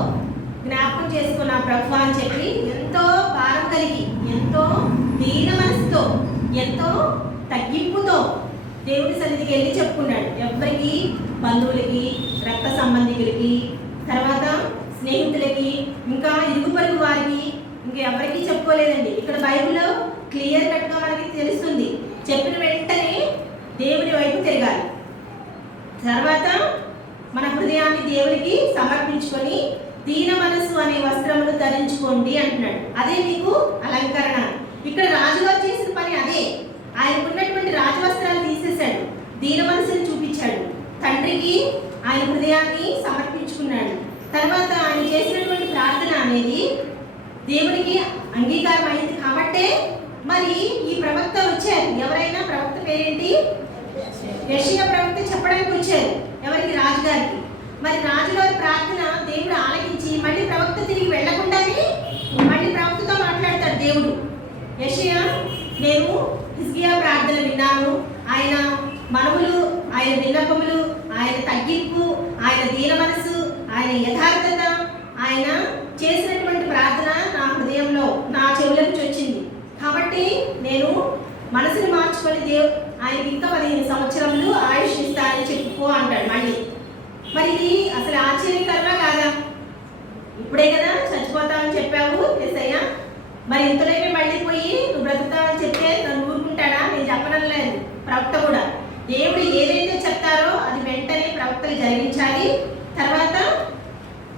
జ్ఞాపకం చేసుకున్న ప్రభువా అని చెప్పి ఎంతో భారం కలిగి, ఎంతో దీన మనసుతో, ఎంతో తగ్గింపుతో దేవుని సన్నిధికి వెళ్ళి చెప్పుకున్నాడు. ఎవరికి, బంధువులకి, రక్త సంబంధికులకి, తర్వాత స్నేహితులకి, ఇంకా ఇరుగు పొరుగు వారికి, ఇంకా ఎవరికి చెప్పుకోలేదండి. ఇక్కడ బైబిల్లో క్లియర్ కట్గా మనకి తెలుస్తుంది, చెప్పిన వెంటనే దేవుని వైపు తిరగాలి. తర్వాత మన హృదయాన్ని దేవునికి సమర్పించుకొని దీన మనస్సు అనే వస్త్రమును ధరించుకోండి అంటున్నాడు. అదే మీకు అలంకరణ. ఇక్కడ రాజుగారు చేసిన పని అదే. ఆయనకున్నటువంటి రాజవస్త్రాలు తీసేశాడు, దీన మనసుని చూపించాడు, తండ్రికి ఆయన హృదయాన్ని సమర్పించుకున్నాడు. తర్వాత ఆయన చేసినటువంటి ప్రార్థన అనేది దేవునికి అంగీకారం అయింది. కాబట్టే మరి ఈ ప్రవక్త వచ్చారు. ఎవరైనా ప్రవక్త పేరేంటి? యెషయా ప్రవక్త చెప్పడానికి వచ్చారు. ఎవరికి? రాజుగారికి. మరి రాజుగారి ప్రార్థన దేవుడు ఆలకించి మళ్ళీ ప్రవక్త తిరిగి వెళ్లకుండానే మళ్ళీ ప్రవక్తతో మాట్లాడతాడు దేవుడు. యెషయా, నేను హిజ్కియా ప్రార్థన విన్నాను, ఆయన మనవులు, ఆయన విన్నపములు, ఆయన తగ్గింపు, ఆయన దీన మనసు, ఆయన యథార్థత, ఆయన చేసినటువంటి ప్రార్థన నా హృదయంలో, నా చెవులకు వచ్చింది. కాబట్టి నేను మనసుని మార్చుకొని ఆయనకి ఇంకా 15 సంవత్సరములు ఆయుష్ ఇస్తానని చెప్పుకో అంటాడు మళ్ళీ. మరి ఇది అసలు ఆశ్చర్యకరమా కాదా? ఇప్పుడే కదా చచ్చిపోతామని చెప్పావు యేసయ్య, మరి ఇంతలోనే మళ్ళీ పోయి నువ్వు బ్రతుకుతావని చెప్తే నన్ను ఊరుకుంటాడా? నేను చెప్పనలేదు. ప్రవక్త కూడా దేవుడు ఏదైతే చెప్తారో అది వెంటనే ప్రవక్తలు జరిగించాలి. తర్వాత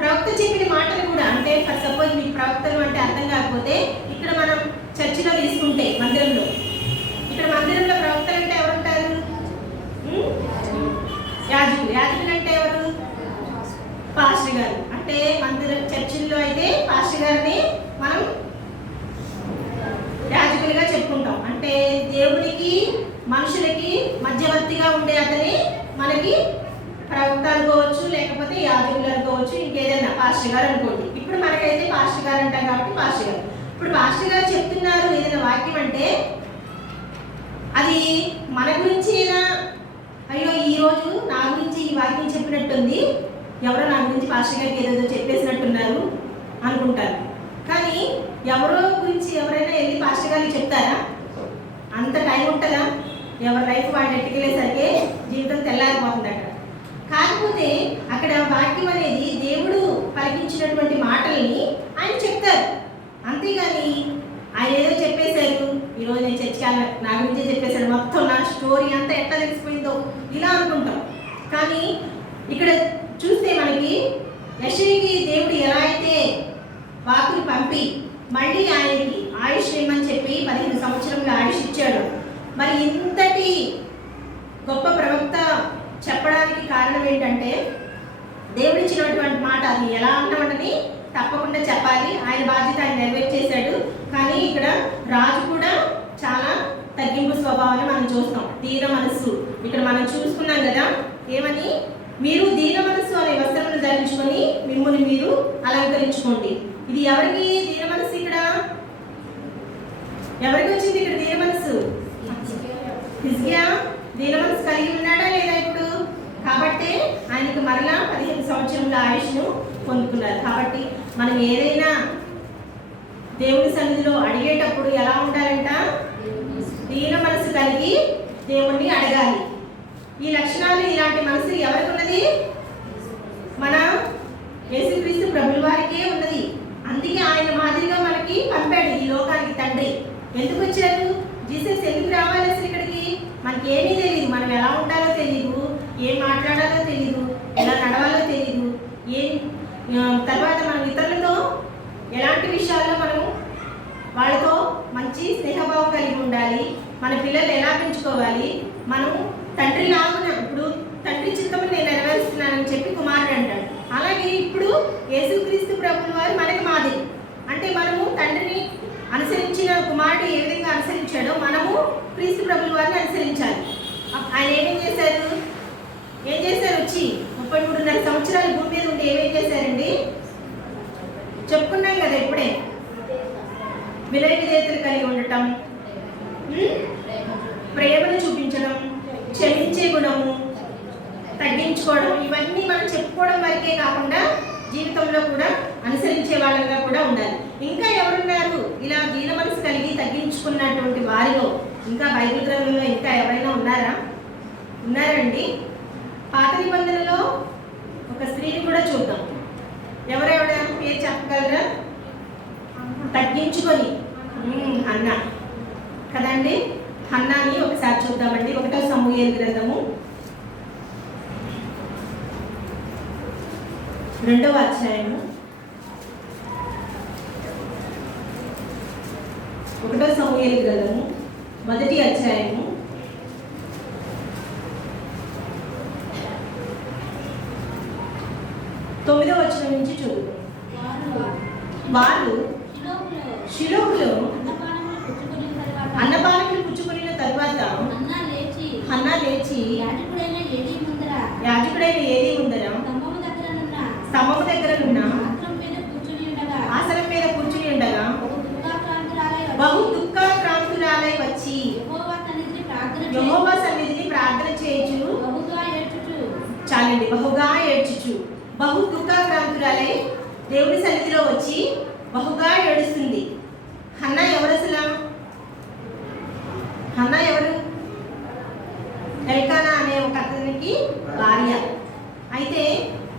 ప్రవక్త చెప్పిన మాటలు కూడా, అంటే ఫర్ సపోజ్ మీకు ప్రవక్తలు అంటే అర్థం కాకపోతే, ఇక్కడ మనం చర్చిలో తీసుకుంటే మందిరంలో, ఇక్కడ మందిరంలో ప్రవక్తలు అంటే ఎవరు ఉంటారు? యాజకులు. యాజకులు అంటే ఎవరు? పాస్టర్ గారు. అంటే మందిరం చర్చిల్లో అయితే పాస్టర్ గారిని మనం యాజకులుగా చెప్పుకుంటాం. అంటే దేవునికి మనుషులకి మధ్యవర్తిగా ఉండే అతని మనకి ప్రవక్త అనుకోవచ్చు, లేకపోతే యాజకులు అనుకోవచ్చు, ఇంకేదైనా పాస్టర్ గారు అనుకోండి. ఇప్పుడు మనకైతే పాస్టర్ గారు అంటాం కాబట్టి పాస్టర్ గారు. ఇప్పుడు పాస్టర్ గారు చెప్తున్నారు ఏదైనా వాక్యం అంటే అది మన గురించి ఏదా, అయ్యో ఈరోజు నా గురించి ఈ వాక్యం చెప్పినట్టుంది, ఎవరో నా గురించి పాస్టర్ గారికి ఏదేదో చెప్పేసినట్టున్నారు అనుకుంటారు. కానీ ఎవరో గురించి ఎవరైనా వెళ్ళి పాస్టర్ గారికి చెప్తారా? అంత టైం ఉంటుందా? ఎవరి లైఫ్ వాళ్ళు ఎట్టుకెళ్ళేసరికి జీవితం తెల్లారిపోతుంది అక్కడ. కాకపోతే అక్కడ వాక్యం అనేది దేవుడు పలికించినటువంటి మాటల్ని ఆయన చెప్తారు. అంతేగాని ఆయన ఏదో చెప్పేశారు, ఈరోజు నేను చర్చకి నా గురించే చెప్పేశాడు, మొత్తం నా స్టోరీ అంతా ఎట్లా తెలిసిపోయిందో ఇలా అనుకుంటాం. కానీ ఇక్కడ చూస్తే మనకి యెషయాకి దేవుడు ఎలా అయితే వాక్కుని పంపి మళ్ళీ ఆయనకి ఆయుష్ ఇమ్మని చెప్పి 15 సంవత్సరంలో ఆయుష్ ఇచ్చాడు, ఏంటంటే దేవుడు ఇచ్చినటువంటి మాట అది ఎలా ఉంటామని తప్పకుండా చెప్పాలి. ఆయన బాధ్యత ఆయన నెరవేర్చేశాడు. కానీ ఇక్కడ రాజు కూడా చాలా తగ్గింపు స్వభావాన్ని మనం చూస్తాం. దీన మనస్సు ఇక్కడ మనం చూసుకున్నాం కదా, ఏమని మీరు దీన మనస్సు అనే వస్త్రములు ధరించుకొని మిమ్మల్ని మీరు అలంకరించుకోండి. ఇది ఎవరికి దీన మనస్సు? ఇక్కడ ఎవరికి వచ్చింది ఇక్కడ దీన మనస్సు? హిజ్కియా దీన మనస్సు కలిగి ఉన్నాడా లేదా ఇప్పుడు? కాబట్టి ఆయనకు మరలా 15 సంవత్సరముల ఆయుష్ను పొందుకున్నారు. కాబట్టి మనం ఏదైనా దేవుని సన్నిధిలో అడిగేటప్పుడు ఎలా ఉండాలంట? దీన మనసు కలిగి దేవుణ్ణి అడగాలి. ఈ లక్షణాలు ఇలాంటి మనసు ఎవరికి ఉన్నది? మన యేసుక్రీస్తు ప్రభుల వారికే ఉన్నది. అందుకే ఆయన మాదిరిగా మనకి పంపాడు ఈ లోకానికి తండ్రి. ఎందుకు వచ్చారు? జీసస్ ఎందుకు రావాలి అసలు ఇక్కడికి? మనకి ఏమీ తెలియదు, మనం ఎలా ఉండాలో తెలియదు, ఏం మాట్లాడాలో తెలియదు, ఎలా నడవాలో తెలియదు, తర్వాత మనం ఇతరులతో ఎలాంటి విషయాల్లో మనము వాళ్ళతో మంచి స్నేహభావం కలిగి ఉండాలి, మన పిల్లలు ఎలా పెంచుకోవాలి, మనము తండ్రి లాగున ఇప్పుడు తండ్రి చిత్తముని నేను నెరవేరుస్తున్నానని చెప్పి కుమారుడు అంటాడు. అలాగే ఇప్పుడు యేసుక్రీస్తు ప్రభుల వారు మనకి మాదిరి. అంటే మనము తండ్రిని అనుసరించిన కుమారుడు ఏ విధంగా అనుసరించాడో మనము క్రీస్తు ప్రభుల వారిని అనుసరించాలి. ఆయన ఏం చేశారు వచ్చి 33.5 సంవత్సరాలు భూమి మీద ఉండి ఏమేం చేశారండి? చెప్పుకున్నాం కదా ఇప్పుడే. వినయ విధేయతలు కలిగి ఉండటం, ప్రేమను చూపించడం, క్షమించే గుణము, తగ్గించుకోవడం, ఇవన్నీ మనం చెప్పుకోవడం వరకే కాకుండా జీవితంలో కూడా అనుసరించే వాళ్ళగా కూడా ఉండాలి. ఇంకా ఎవరున్నారు ఇలా దీన మనసు కలిగి తగ్గించుకున్నటువంటి వారిలో? ఇంకా బైబిల్ గ్రంథంలో ఇంకా ఎవరైనా ఉన్నారండి? పాత నిబంధనలో ఒక స్త్రీని కూడా చూద్దాం. ఎవరెవడ పేరు చెప్పగలరా? తగ్గించుకొని హన్నా కదండి. హన్నాని ఒకసారి చూద్దామండి. 1వ సమూయేలు గ్రంథము 2వ అధ్యాయము 1వ సమూయేలు గ్రంథము 1వ అధ్యాయము 9వ వచనం నుంచి చదువు. వారు షిలోహులో అన్నపానములు పుచ్చుకున్న తరువాత హన్నా లేచి యాజకుడైన ఏలీ ముందర స్తంభము దగ్గర నున్న ఆసనం మీద కూర్చుని ఉండగా బహు దుఃఖాక్రాంతురాలై వచ్చి యెహోవా సన్నిధిని ప్రార్థన చేయుచు చాలండి బహుగా ఏడ్చుచు. బహు దుఃఖాక్రాంతురాలై దేవుని సన్నిధిలో వచ్చి బహుగా ఏడుస్తుంది. హన్నా ఎవరు అసలు? హన్నా ఎవరు? ఎల్కానా అనే ఒక అతనికి భార్య. అయితే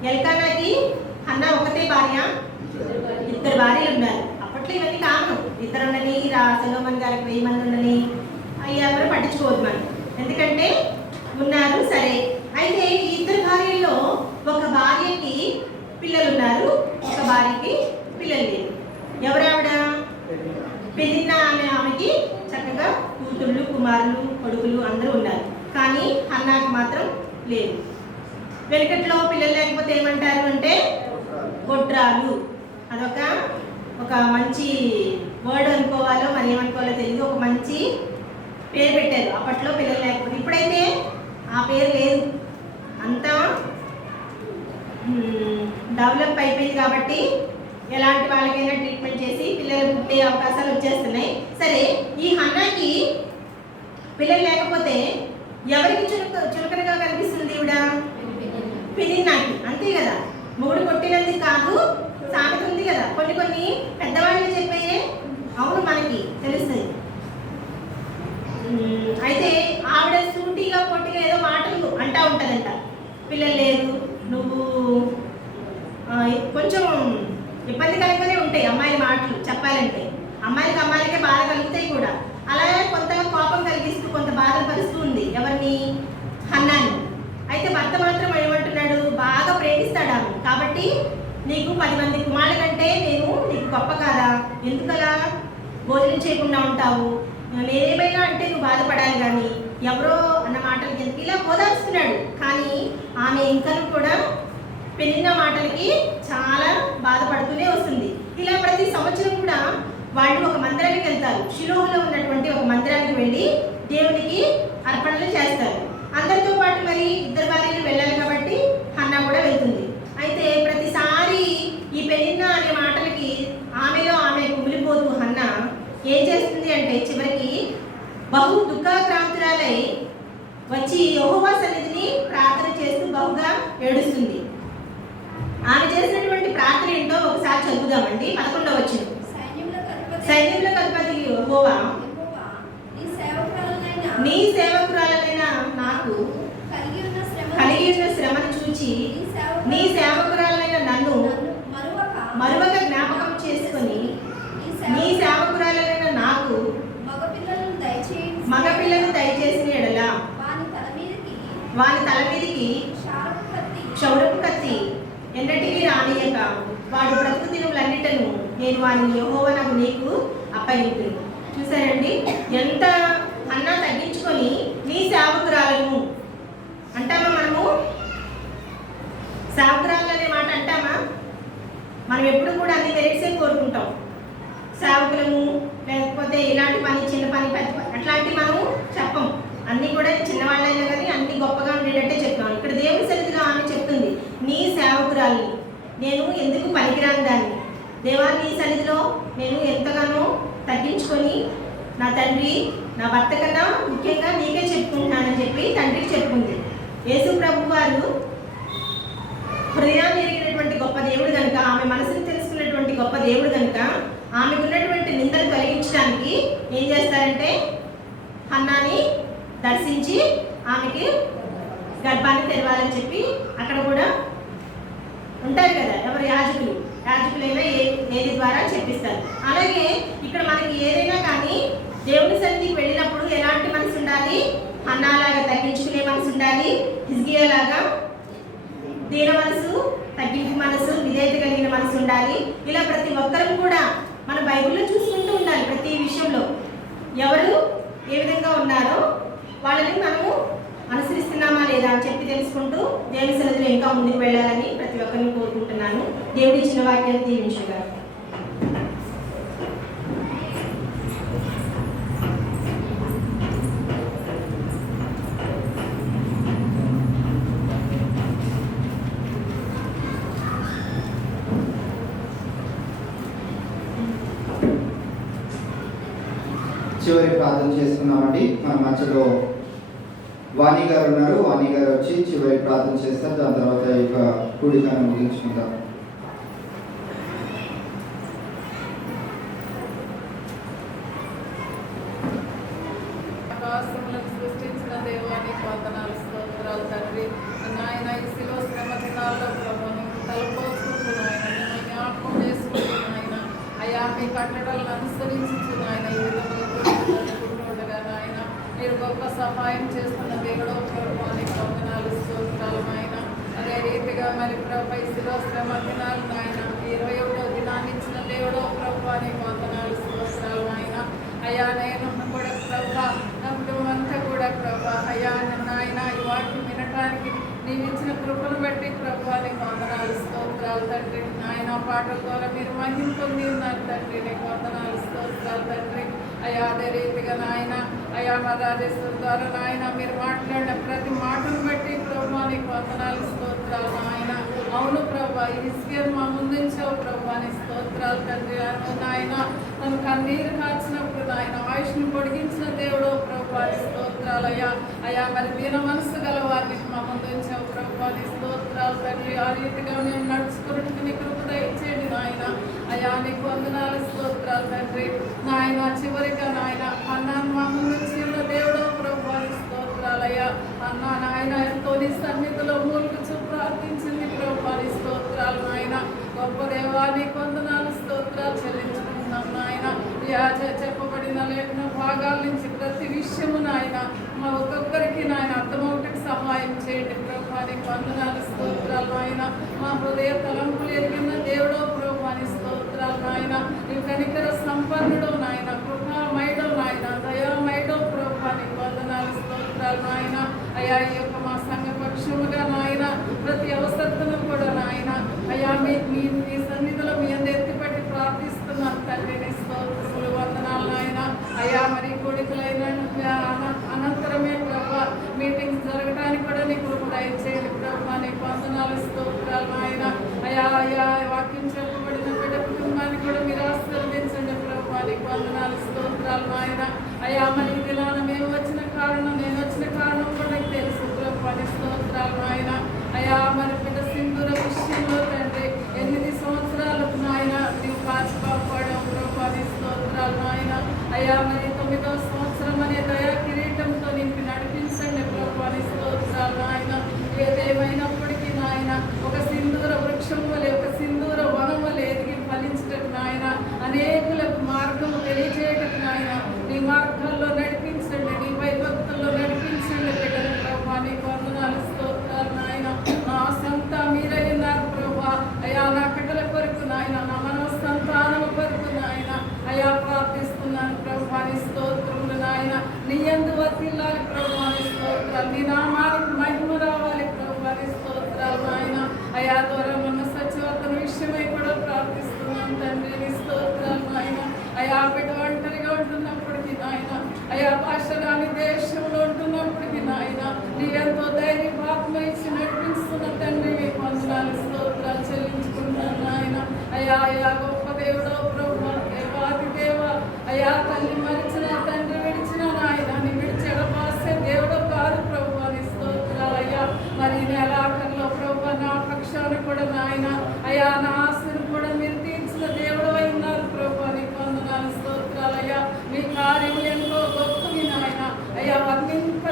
ఎల్కానాకి హన్నా ఒకటే భార్య, 2 భార్యలు ఉన్నారు. అప్పట్లో ఇవన్నీ కామన్. 2 ఉండని, సొలొమోను గారికి 1000 మంది ఉండని, అవి ఎవరు పట్టించుకోవద్దు మనం, ఎందుకంటే ఉన్నారు సరే. అయితే ఈ 2 భార్యల్లో ఒక భార్యకి పిల్లలు ఉన్నారు, ఒక భార్యకి పిల్లలు లేరు. ఎవరావిడ? పెళ్ళిన ఆమెకి చక్కగా కూతుళ్ళు, కుమారులు, కొడుకులు అందరూ ఉన్నారు. కానీ హన్నాకి మాత్రం లేదు. వెనుకట్లో పిల్లలు లేకపోతే ఏమంటారు అంటే గొడ్రాలు. అదొక మంచి వర్డ్ అనుకోవాలో మరి ఏమనుకోవాలో తెలియదు, ఒక మంచి పేరు పెట్టారు అప్పట్లో పిల్లలు లేకపోతే. ఇప్పుడైతే ఆ పేరు లేదు, అంతా డెవలప్ అయిపోయింది కాబట్టి ఎలాంటి వాళ్ళకైనా ట్రీట్మెంట్ చేసి పిల్లలు పుట్టే అవకాశాలు వచ్చేస్తున్నాయి. సరే, ఈ హన్నాకి పిల్లలు లేకపోతే ఎవరికి చులకనగా కనిపిస్తుంది ఈవిడ? పెనిన్నాకి, అంతే కదా. మొగుడు కొట్టినందుకు కాదు, సామెత ఉంది కదా, కొన్ని పెద్దవాళ్ళు చెప్పే అవును మనకి తెలుస్తుంది. అయితే ఆవిడ సూటిగా పొట్టిగా ఏదో మాటలు అంటా ఉంటుందంట. పిల్లలు లేదు, నువ్వు కొంచెం ఇబ్బందికరంగానే ఉంటాయి అమ్మాయిల మాటలు చెప్పాలంటే. అమ్మాయిలకే బాధ కలుగుతాయి కూడా. అలాగే కొంత కోపం కలిగిస్తూ కొంత బాధపరుస్తూ ఉంది ఎవరిని? హన్నాని. అయితే భర్త మాత్రం ఏమంటున్నాడు? బాగా ప్రేమిస్తాడు ఆమె. కాబట్టి నీకు 10 మంది కుమారుల కంటే నేను నీకు గొప్ప కాదా? ఎందుకలా భోజనం చేయకుండా ఉంటావు? నేనేమైనా అంటే నువ్వు బాధపడాలి, కానీ ఎవరో అన్న మాటలకి ఎందుకు ఇలా ఓదార్చుతున్నాడు. కానీ ఆమె ఇంకను కూడా పెళ్ళిన మాటలకి చాలా బాధపడుతూనే వస్తుంది. ఇలా ప్రతి సంవత్సరం కూడా వాళ్ళు ఒక మందిరానికి వెళ్తారు. షిలోహులో ఉన్నటువంటి ఒక మందిరానికి వెళ్ళి దేవునికి అర్పణలు చేస్తారు. అందరితో పాటు మరి ఇద్దరు భార్యలు వెళ్ళాలి కాబట్టి హన్నా కూడా వెళ్తుంది. అయితే ప్రతిసారి ఈ పెళ్ళిన అనే మాటలకి ఆమెలో ఆమె కుమిలిపోతూ హన్నా ఏం చేస్తుంది అంటే చివరికి బహు దుఃఖాక్రాంతురాలై వచ్చి యెహోవా సన్నిధిని ప్రార్థన చేస్తూ బహుగా ఏడుస్తుంది. ఆమె చేసినటువంటి ప్రార్థన ఏంటో ఒకసారి చదువుదామండి. 11వ వచనం. సైన్యములకు అధిపతి యెహోవా నీ సేవకురాలైన నాకు కలిగి ఉన్న శ్రమను చూచి నీ సేవకురాలైన నన్ను మరొక జ్ఞాపకం చేసుకొని నీ సేవకురాలైన నాకు మగపిల్లను దయచేసిన ఎడల వాని తల మీదికి క్షౌరపు కత్తి ఎన్నటికీ రానియక వాడు బ్రతుకు దినములన్నిటను నేను వారిని యెహోవానగు నీకు అప్పగింతును. చూసారండి ఎంత అన్నా తగ్గించుకొని నీ సేవకురాలను అంటామా? మనము సేవకురాలు అనే మాట అంటామా? మనం ఎప్పుడు కూడా అన్ని మెరిట్సే కోరుకుంటాం. సేవకులము లేకపోతే ఇలాంటి పని, చిన్న పని, పెద్ద పని అట్లాంటివి మనము చెప్పం. అన్నీ కూడా చిన్నవాళ్ళైనా కానీ అన్ని గొప్పగా ఉండేటట్టే చెప్తాం. ఇక్కడ దేవుని సన్నిధిలో ఆమె చెప్తుంది, నీ సేవకురాలిని నేను ఎందుకు పనికిరాని దాన్ని, దేవా నీ సన్నిధిలో నేను ఎంతగానో తగ్గించుకొని నా తండ్రి నా భర్త కన్నా ముఖ్యంగా నీకే చెప్పుకుంటున్నానని చెప్పి తండ్రికి చెప్పుకుంది. యేసు ప్రభు వారు హృదయాన్ని ఎరిగినటువంటి గొప్ప దేవుడు కనుక, ఆమె మనసుని తెలుసుకున్నటువంటి గొప్ప దేవుడు కనుక ఆమెకు ఉన్నటువంటి నిందలు తొలగించడానికి ఏం చేస్తారంటే హన్నాని దర్శించి ఆమెకి గర్భాన్ని తెరవాలని చెప్పి అక్కడ కూడా ఉంటారు కదా ఎవరు యాజకులైనా ఏది ద్వారా చెప్పిస్తారు. అలాగే ఇక్కడ మనకి ఏదైనా కానీ దేవుని సన్నిధికి వెళ్ళినప్పుడు ఎలాంటి మనసు ఉండాలి? హన్నాలాగా తగ్గించుకునే మనసు ఉండాలి, హిజ్కియాలాగా దీన మనసు, తగ్గింపు మనసు, విధేయత కలిగిన మనసు ఉండాలి. ఇలా ప్రతి ఒక్కరు కూడా మన బైబిల్లో చూసుకుంటూ ఉండాలి. ప్రతి విషయంలో ఎవరు ఏ విధంగా ఉన్నారో వాళ్ళని మనము అనుసరిస్తున్నామా లేదా అని చెప్పి తెలుసుకుంటూ దేవుని సన్నిధిలో ఇంకా ముందుకు వెళ్ళాలని ప్రతి ఒక్కరిని కోరుకుంటున్నాను. దేవుడి ఇచ్చిన వాక్యాన్ని దీవించుగారు. చివరి ప్రార్థన చేసుకున్నామండి. మన మధ్యలో వాణి గారు ఉన్నారు. వాణి గారు వచ్చి చివరి ప్రార్థన చేస్తారు. దాని తర్వాత ఈ యొక్క కూడికను ముగించుకుంటాం. ఆకాశములను సృష్టించిన దేవానికి వందనాలు, స్తోత్రాలు తండ్రి. నాయన ఈ శిలో శ్రమ దినాల్లో ప్రభువుని తలపోచుకుంటూ నాయన మిమ్మల్ని జ్ఞాపకం చేసుకుంటూ నాయన అయా మీ కట్టడలను అనుసరించు నాయన ఈ విధంగా ఉండగా నాయన మీరు గొప్ప సహాయం చేస్తున్న దేవుడు ప్రభువానికి వందనాలు, స్తోత్రాలు నాయన. అదే రీతిగా మరి ప్రభు ఈ శిలో శ్రమ దినాలు నాయన 21వ దినాన్ని ఇచ్చిన దేవుడు ప్రభువానికి వందనాలు, స్తోత్రాలు నాయన. అయ్యా నేను కూడా ప్రభా అంతా కూడా ప్రభా అయ్యా నాయన ఈ వాటిని వినటానికి నీవు ఇచ్చిన కృపను బట్టి ప్రభువానికి వందనాలు, స్తోత్రాలు తండ్రి. నాయన పాటల ద్వారా మీరు మహిమ పొంది ఉన్నారు తండ్రి, నీకు వందనాలు, స్తోత్రాలు తండ్రి. అయ్యా అదే రీతిగా నాయన అయ్యా మా రాజేశ్వరు ద్వారా నాయన మీరు మాట్లాడిన ప్రతి మాటను బట్టి ప్రభువానికి వందనాలు, స్తోత్రాలు నాయన. అవును ప్రభా ఈ హిజ్కియా మా ముందుంచావు ప్రభువానికి స్తోత్రాలు తండ్రి. నాయన తను కన్నీరు కాచినప్పుడు నాయన ఆయుష్ను పొడిగించిన దేవుడు ప్రభువానికి స్తోత్రాలు అయ్యా. అయ్యా మరి దీన మనసు గల వారిని మా ముందుంచావు ప్రభువానికి స్తోత్రాలు తండ్రి. ఆ రీతిగా మేము నడుచుకున్నట్టు నీ కృప దయచేయండి నాయన. అయ్యా నీకు వందనాలు, స్తోత్రాలు తండ్రి. నాయన చివరిగా నాయన అన్నాను మా ముందు చిన్న దేవుడు ప్రభువానికి స్తోత్రాలు అయ్యా. అన్నా నాయన ఎంతో నీ సన్నిధిలో మూలుగుచూ ప్రార్థించింది ప్రభువానికి స్తోత్రాలు నాయన. గొప్ప దేవానికి వందనాలు, స్తోత్రాలు చెల్లించుకుంటున్నాం నాయన. చెప్పబడిన లేఖన భాగాల నుంచి ప్రతి విషయము నాయన మా ఒక్కొక్కరికి నాయన అర్థమవుటకు సహాయం చేయండి ప్రభువానికి వందనాలు, స్తోత్రాలు నాయన. మా హృదయ తలంపులు ఎరిగిన దేవుడో ప్రభువానికి స్తోత్రాలు నాయన. నీవు కనికర సంపన్నుడు నాయన, కృపామయుడు నాయన, దయామయుడు ప్రభువానికి వందనాలు, స్తోత్రాలు దయచేయండి ప్రభా నీకు వందనాలు స్తోత్రాలు నాయన. అయా అయా వాక్యం చెప్పబడిన బిడ్డ కుటుంబాన్ని కూడా మీరు ఆశీర్వదించండి ప్రభా నీకు వందనాలు స్తోత్రాలు నాయన. అయా మరి ఈ దినాన మేము వచ్చిన కారణం నేను వచ్చిన కారణం కూడా నాకు తెలుసు ప్రభా నీ స్తోత్రాలు నాయన. అయా మరి బిడ్డ సింధూర విషయంలో తండ్రి 8 సంవత్సరాలకు నాయన నీవు కాచి కాపాడావు ప్రభా నీ స్తోత్రాలు నాయన. అయా మరి 9వ సంవత్సరం అనే దయా కిరీటంతో నింపి నడిపించండి ప్రభా నీ స్తోత్రాలు నాయన. ఏదేమైనప్పటికీ నాయన ఒక సింధూర వృక్షం వలె ఒక సింధూర వనం వలె ఎదిగి ఫలించటకు నాయన అనేకులకు మార్గము తెలియజేయటకు నాయన నీ మార్గాల్లో నడిపించండి నీ భయభక్తుల్లో నడిపించండి బిడ్డలు ప్రభా నీకు వందనాలు స్తోత్రాలు నాయన. నా సంత మీరై ఉన్నారు ప్రభా. అయా నా బిడ్డల కొరకు నాయన నా మనవ సంతానం కొరకు నాయన అయా ప్రార్థిస్తున్నాను ప్రభా నీ స్తోత్రములు నాయన. నీ యందు వర్తిల్లాలి ప్రభా నీ స్తోత్రాలు. నీ నామానికి మహిమ రావాలి ప్రభా నీ స్తోత్రాలు నాయన. అయా ద్వారా మన సత్యవర్తన విషయమై కూడా ప్రార్థిస్తున్నాను తండ్రి నీ స్తోత్రాలు నాయన. అయా బిడ్డ ఒంటరిగా ఉంటున్నప్పటికీ నాయన అయా భాష రాని దేశంలో ఉంటున్నప్పటికీ నాయన నీ ఎంతో ధైర్యపాత్మ ఇచ్చి నడిపిస్తున్న తండ్రి మీకు వందనాలు స్తోత్రాలు చెల్లించుకుంటున్నాను నాయన. అయా అయా గొప్ప దేవుడో ప్రభు దేవాది దేవ. అయా తల్లి మరిచిన తండ్రి విడిచిన నాయన నీ విడిచెడబాసే దేవుడు కాదు ప్రభు అని స్తోత్రాలు అయ్యా. మరి నెలాఖరులో ప్రభు నా పక్షాన కూడా నాయన అయా నా ఆశను కూడా మీరు తీర్చిన దేవుడు అయి ఉన్నారు ప్రభు నీకు వందనాలు స్తోత్రాలు అయ్యా. మీ కార్యములు ఎంతో గొప్పవి నాయన అయ్యా వర్ణింప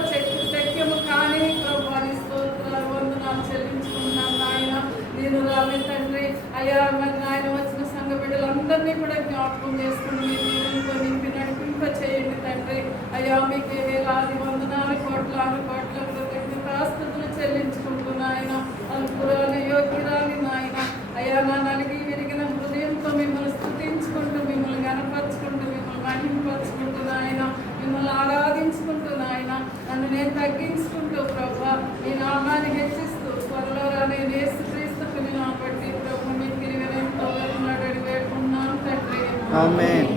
శక్యము కానీ ప్రభు అని స్తోత్రాలు వందనాలు చెల్లించుకున్నాను నాయన. నేను రామే తండ్రి అయ్యా మరి నాయన వచ్చిన సంఘ బిడ్డలందరినీ కూడా జ్ఞాపకం చేసుకుని మీ దీవులతో నింపి నడిపింప చేయండి తండ్రి. అయ్యా మీకు వేలాది వందనాలు కోట్లాను కోట్ల కృతజ్ఞతాస్తుతులు చెల్లించుకుంటున్నాయన. అనుకురాని యోగ్యురాని నాయన అయ్యా నా నలిగి విరిగిన హృదయంతో మిమ్మల్ని స్తుతించుకుంటూ మిమ్మల్ని గనపరుచుకుంటూ మిమ్మల్ని మహిమపరుచుకుంటూ నాయన మిమ్మల్ని ఆరాధించుకుంటూ నాయన నన్ను నేను తగ్గించుకుంటూ ప్రభా మీ నామాన్ని హెచ్చిస్తూ త్వరలో రాని యేసుక్రీస్తుని నా బట్టి ప్రభు మీకు తిరిగి వేడుకున్నాడు వేడుకున్నాను తండ్రి. ఆమేన్.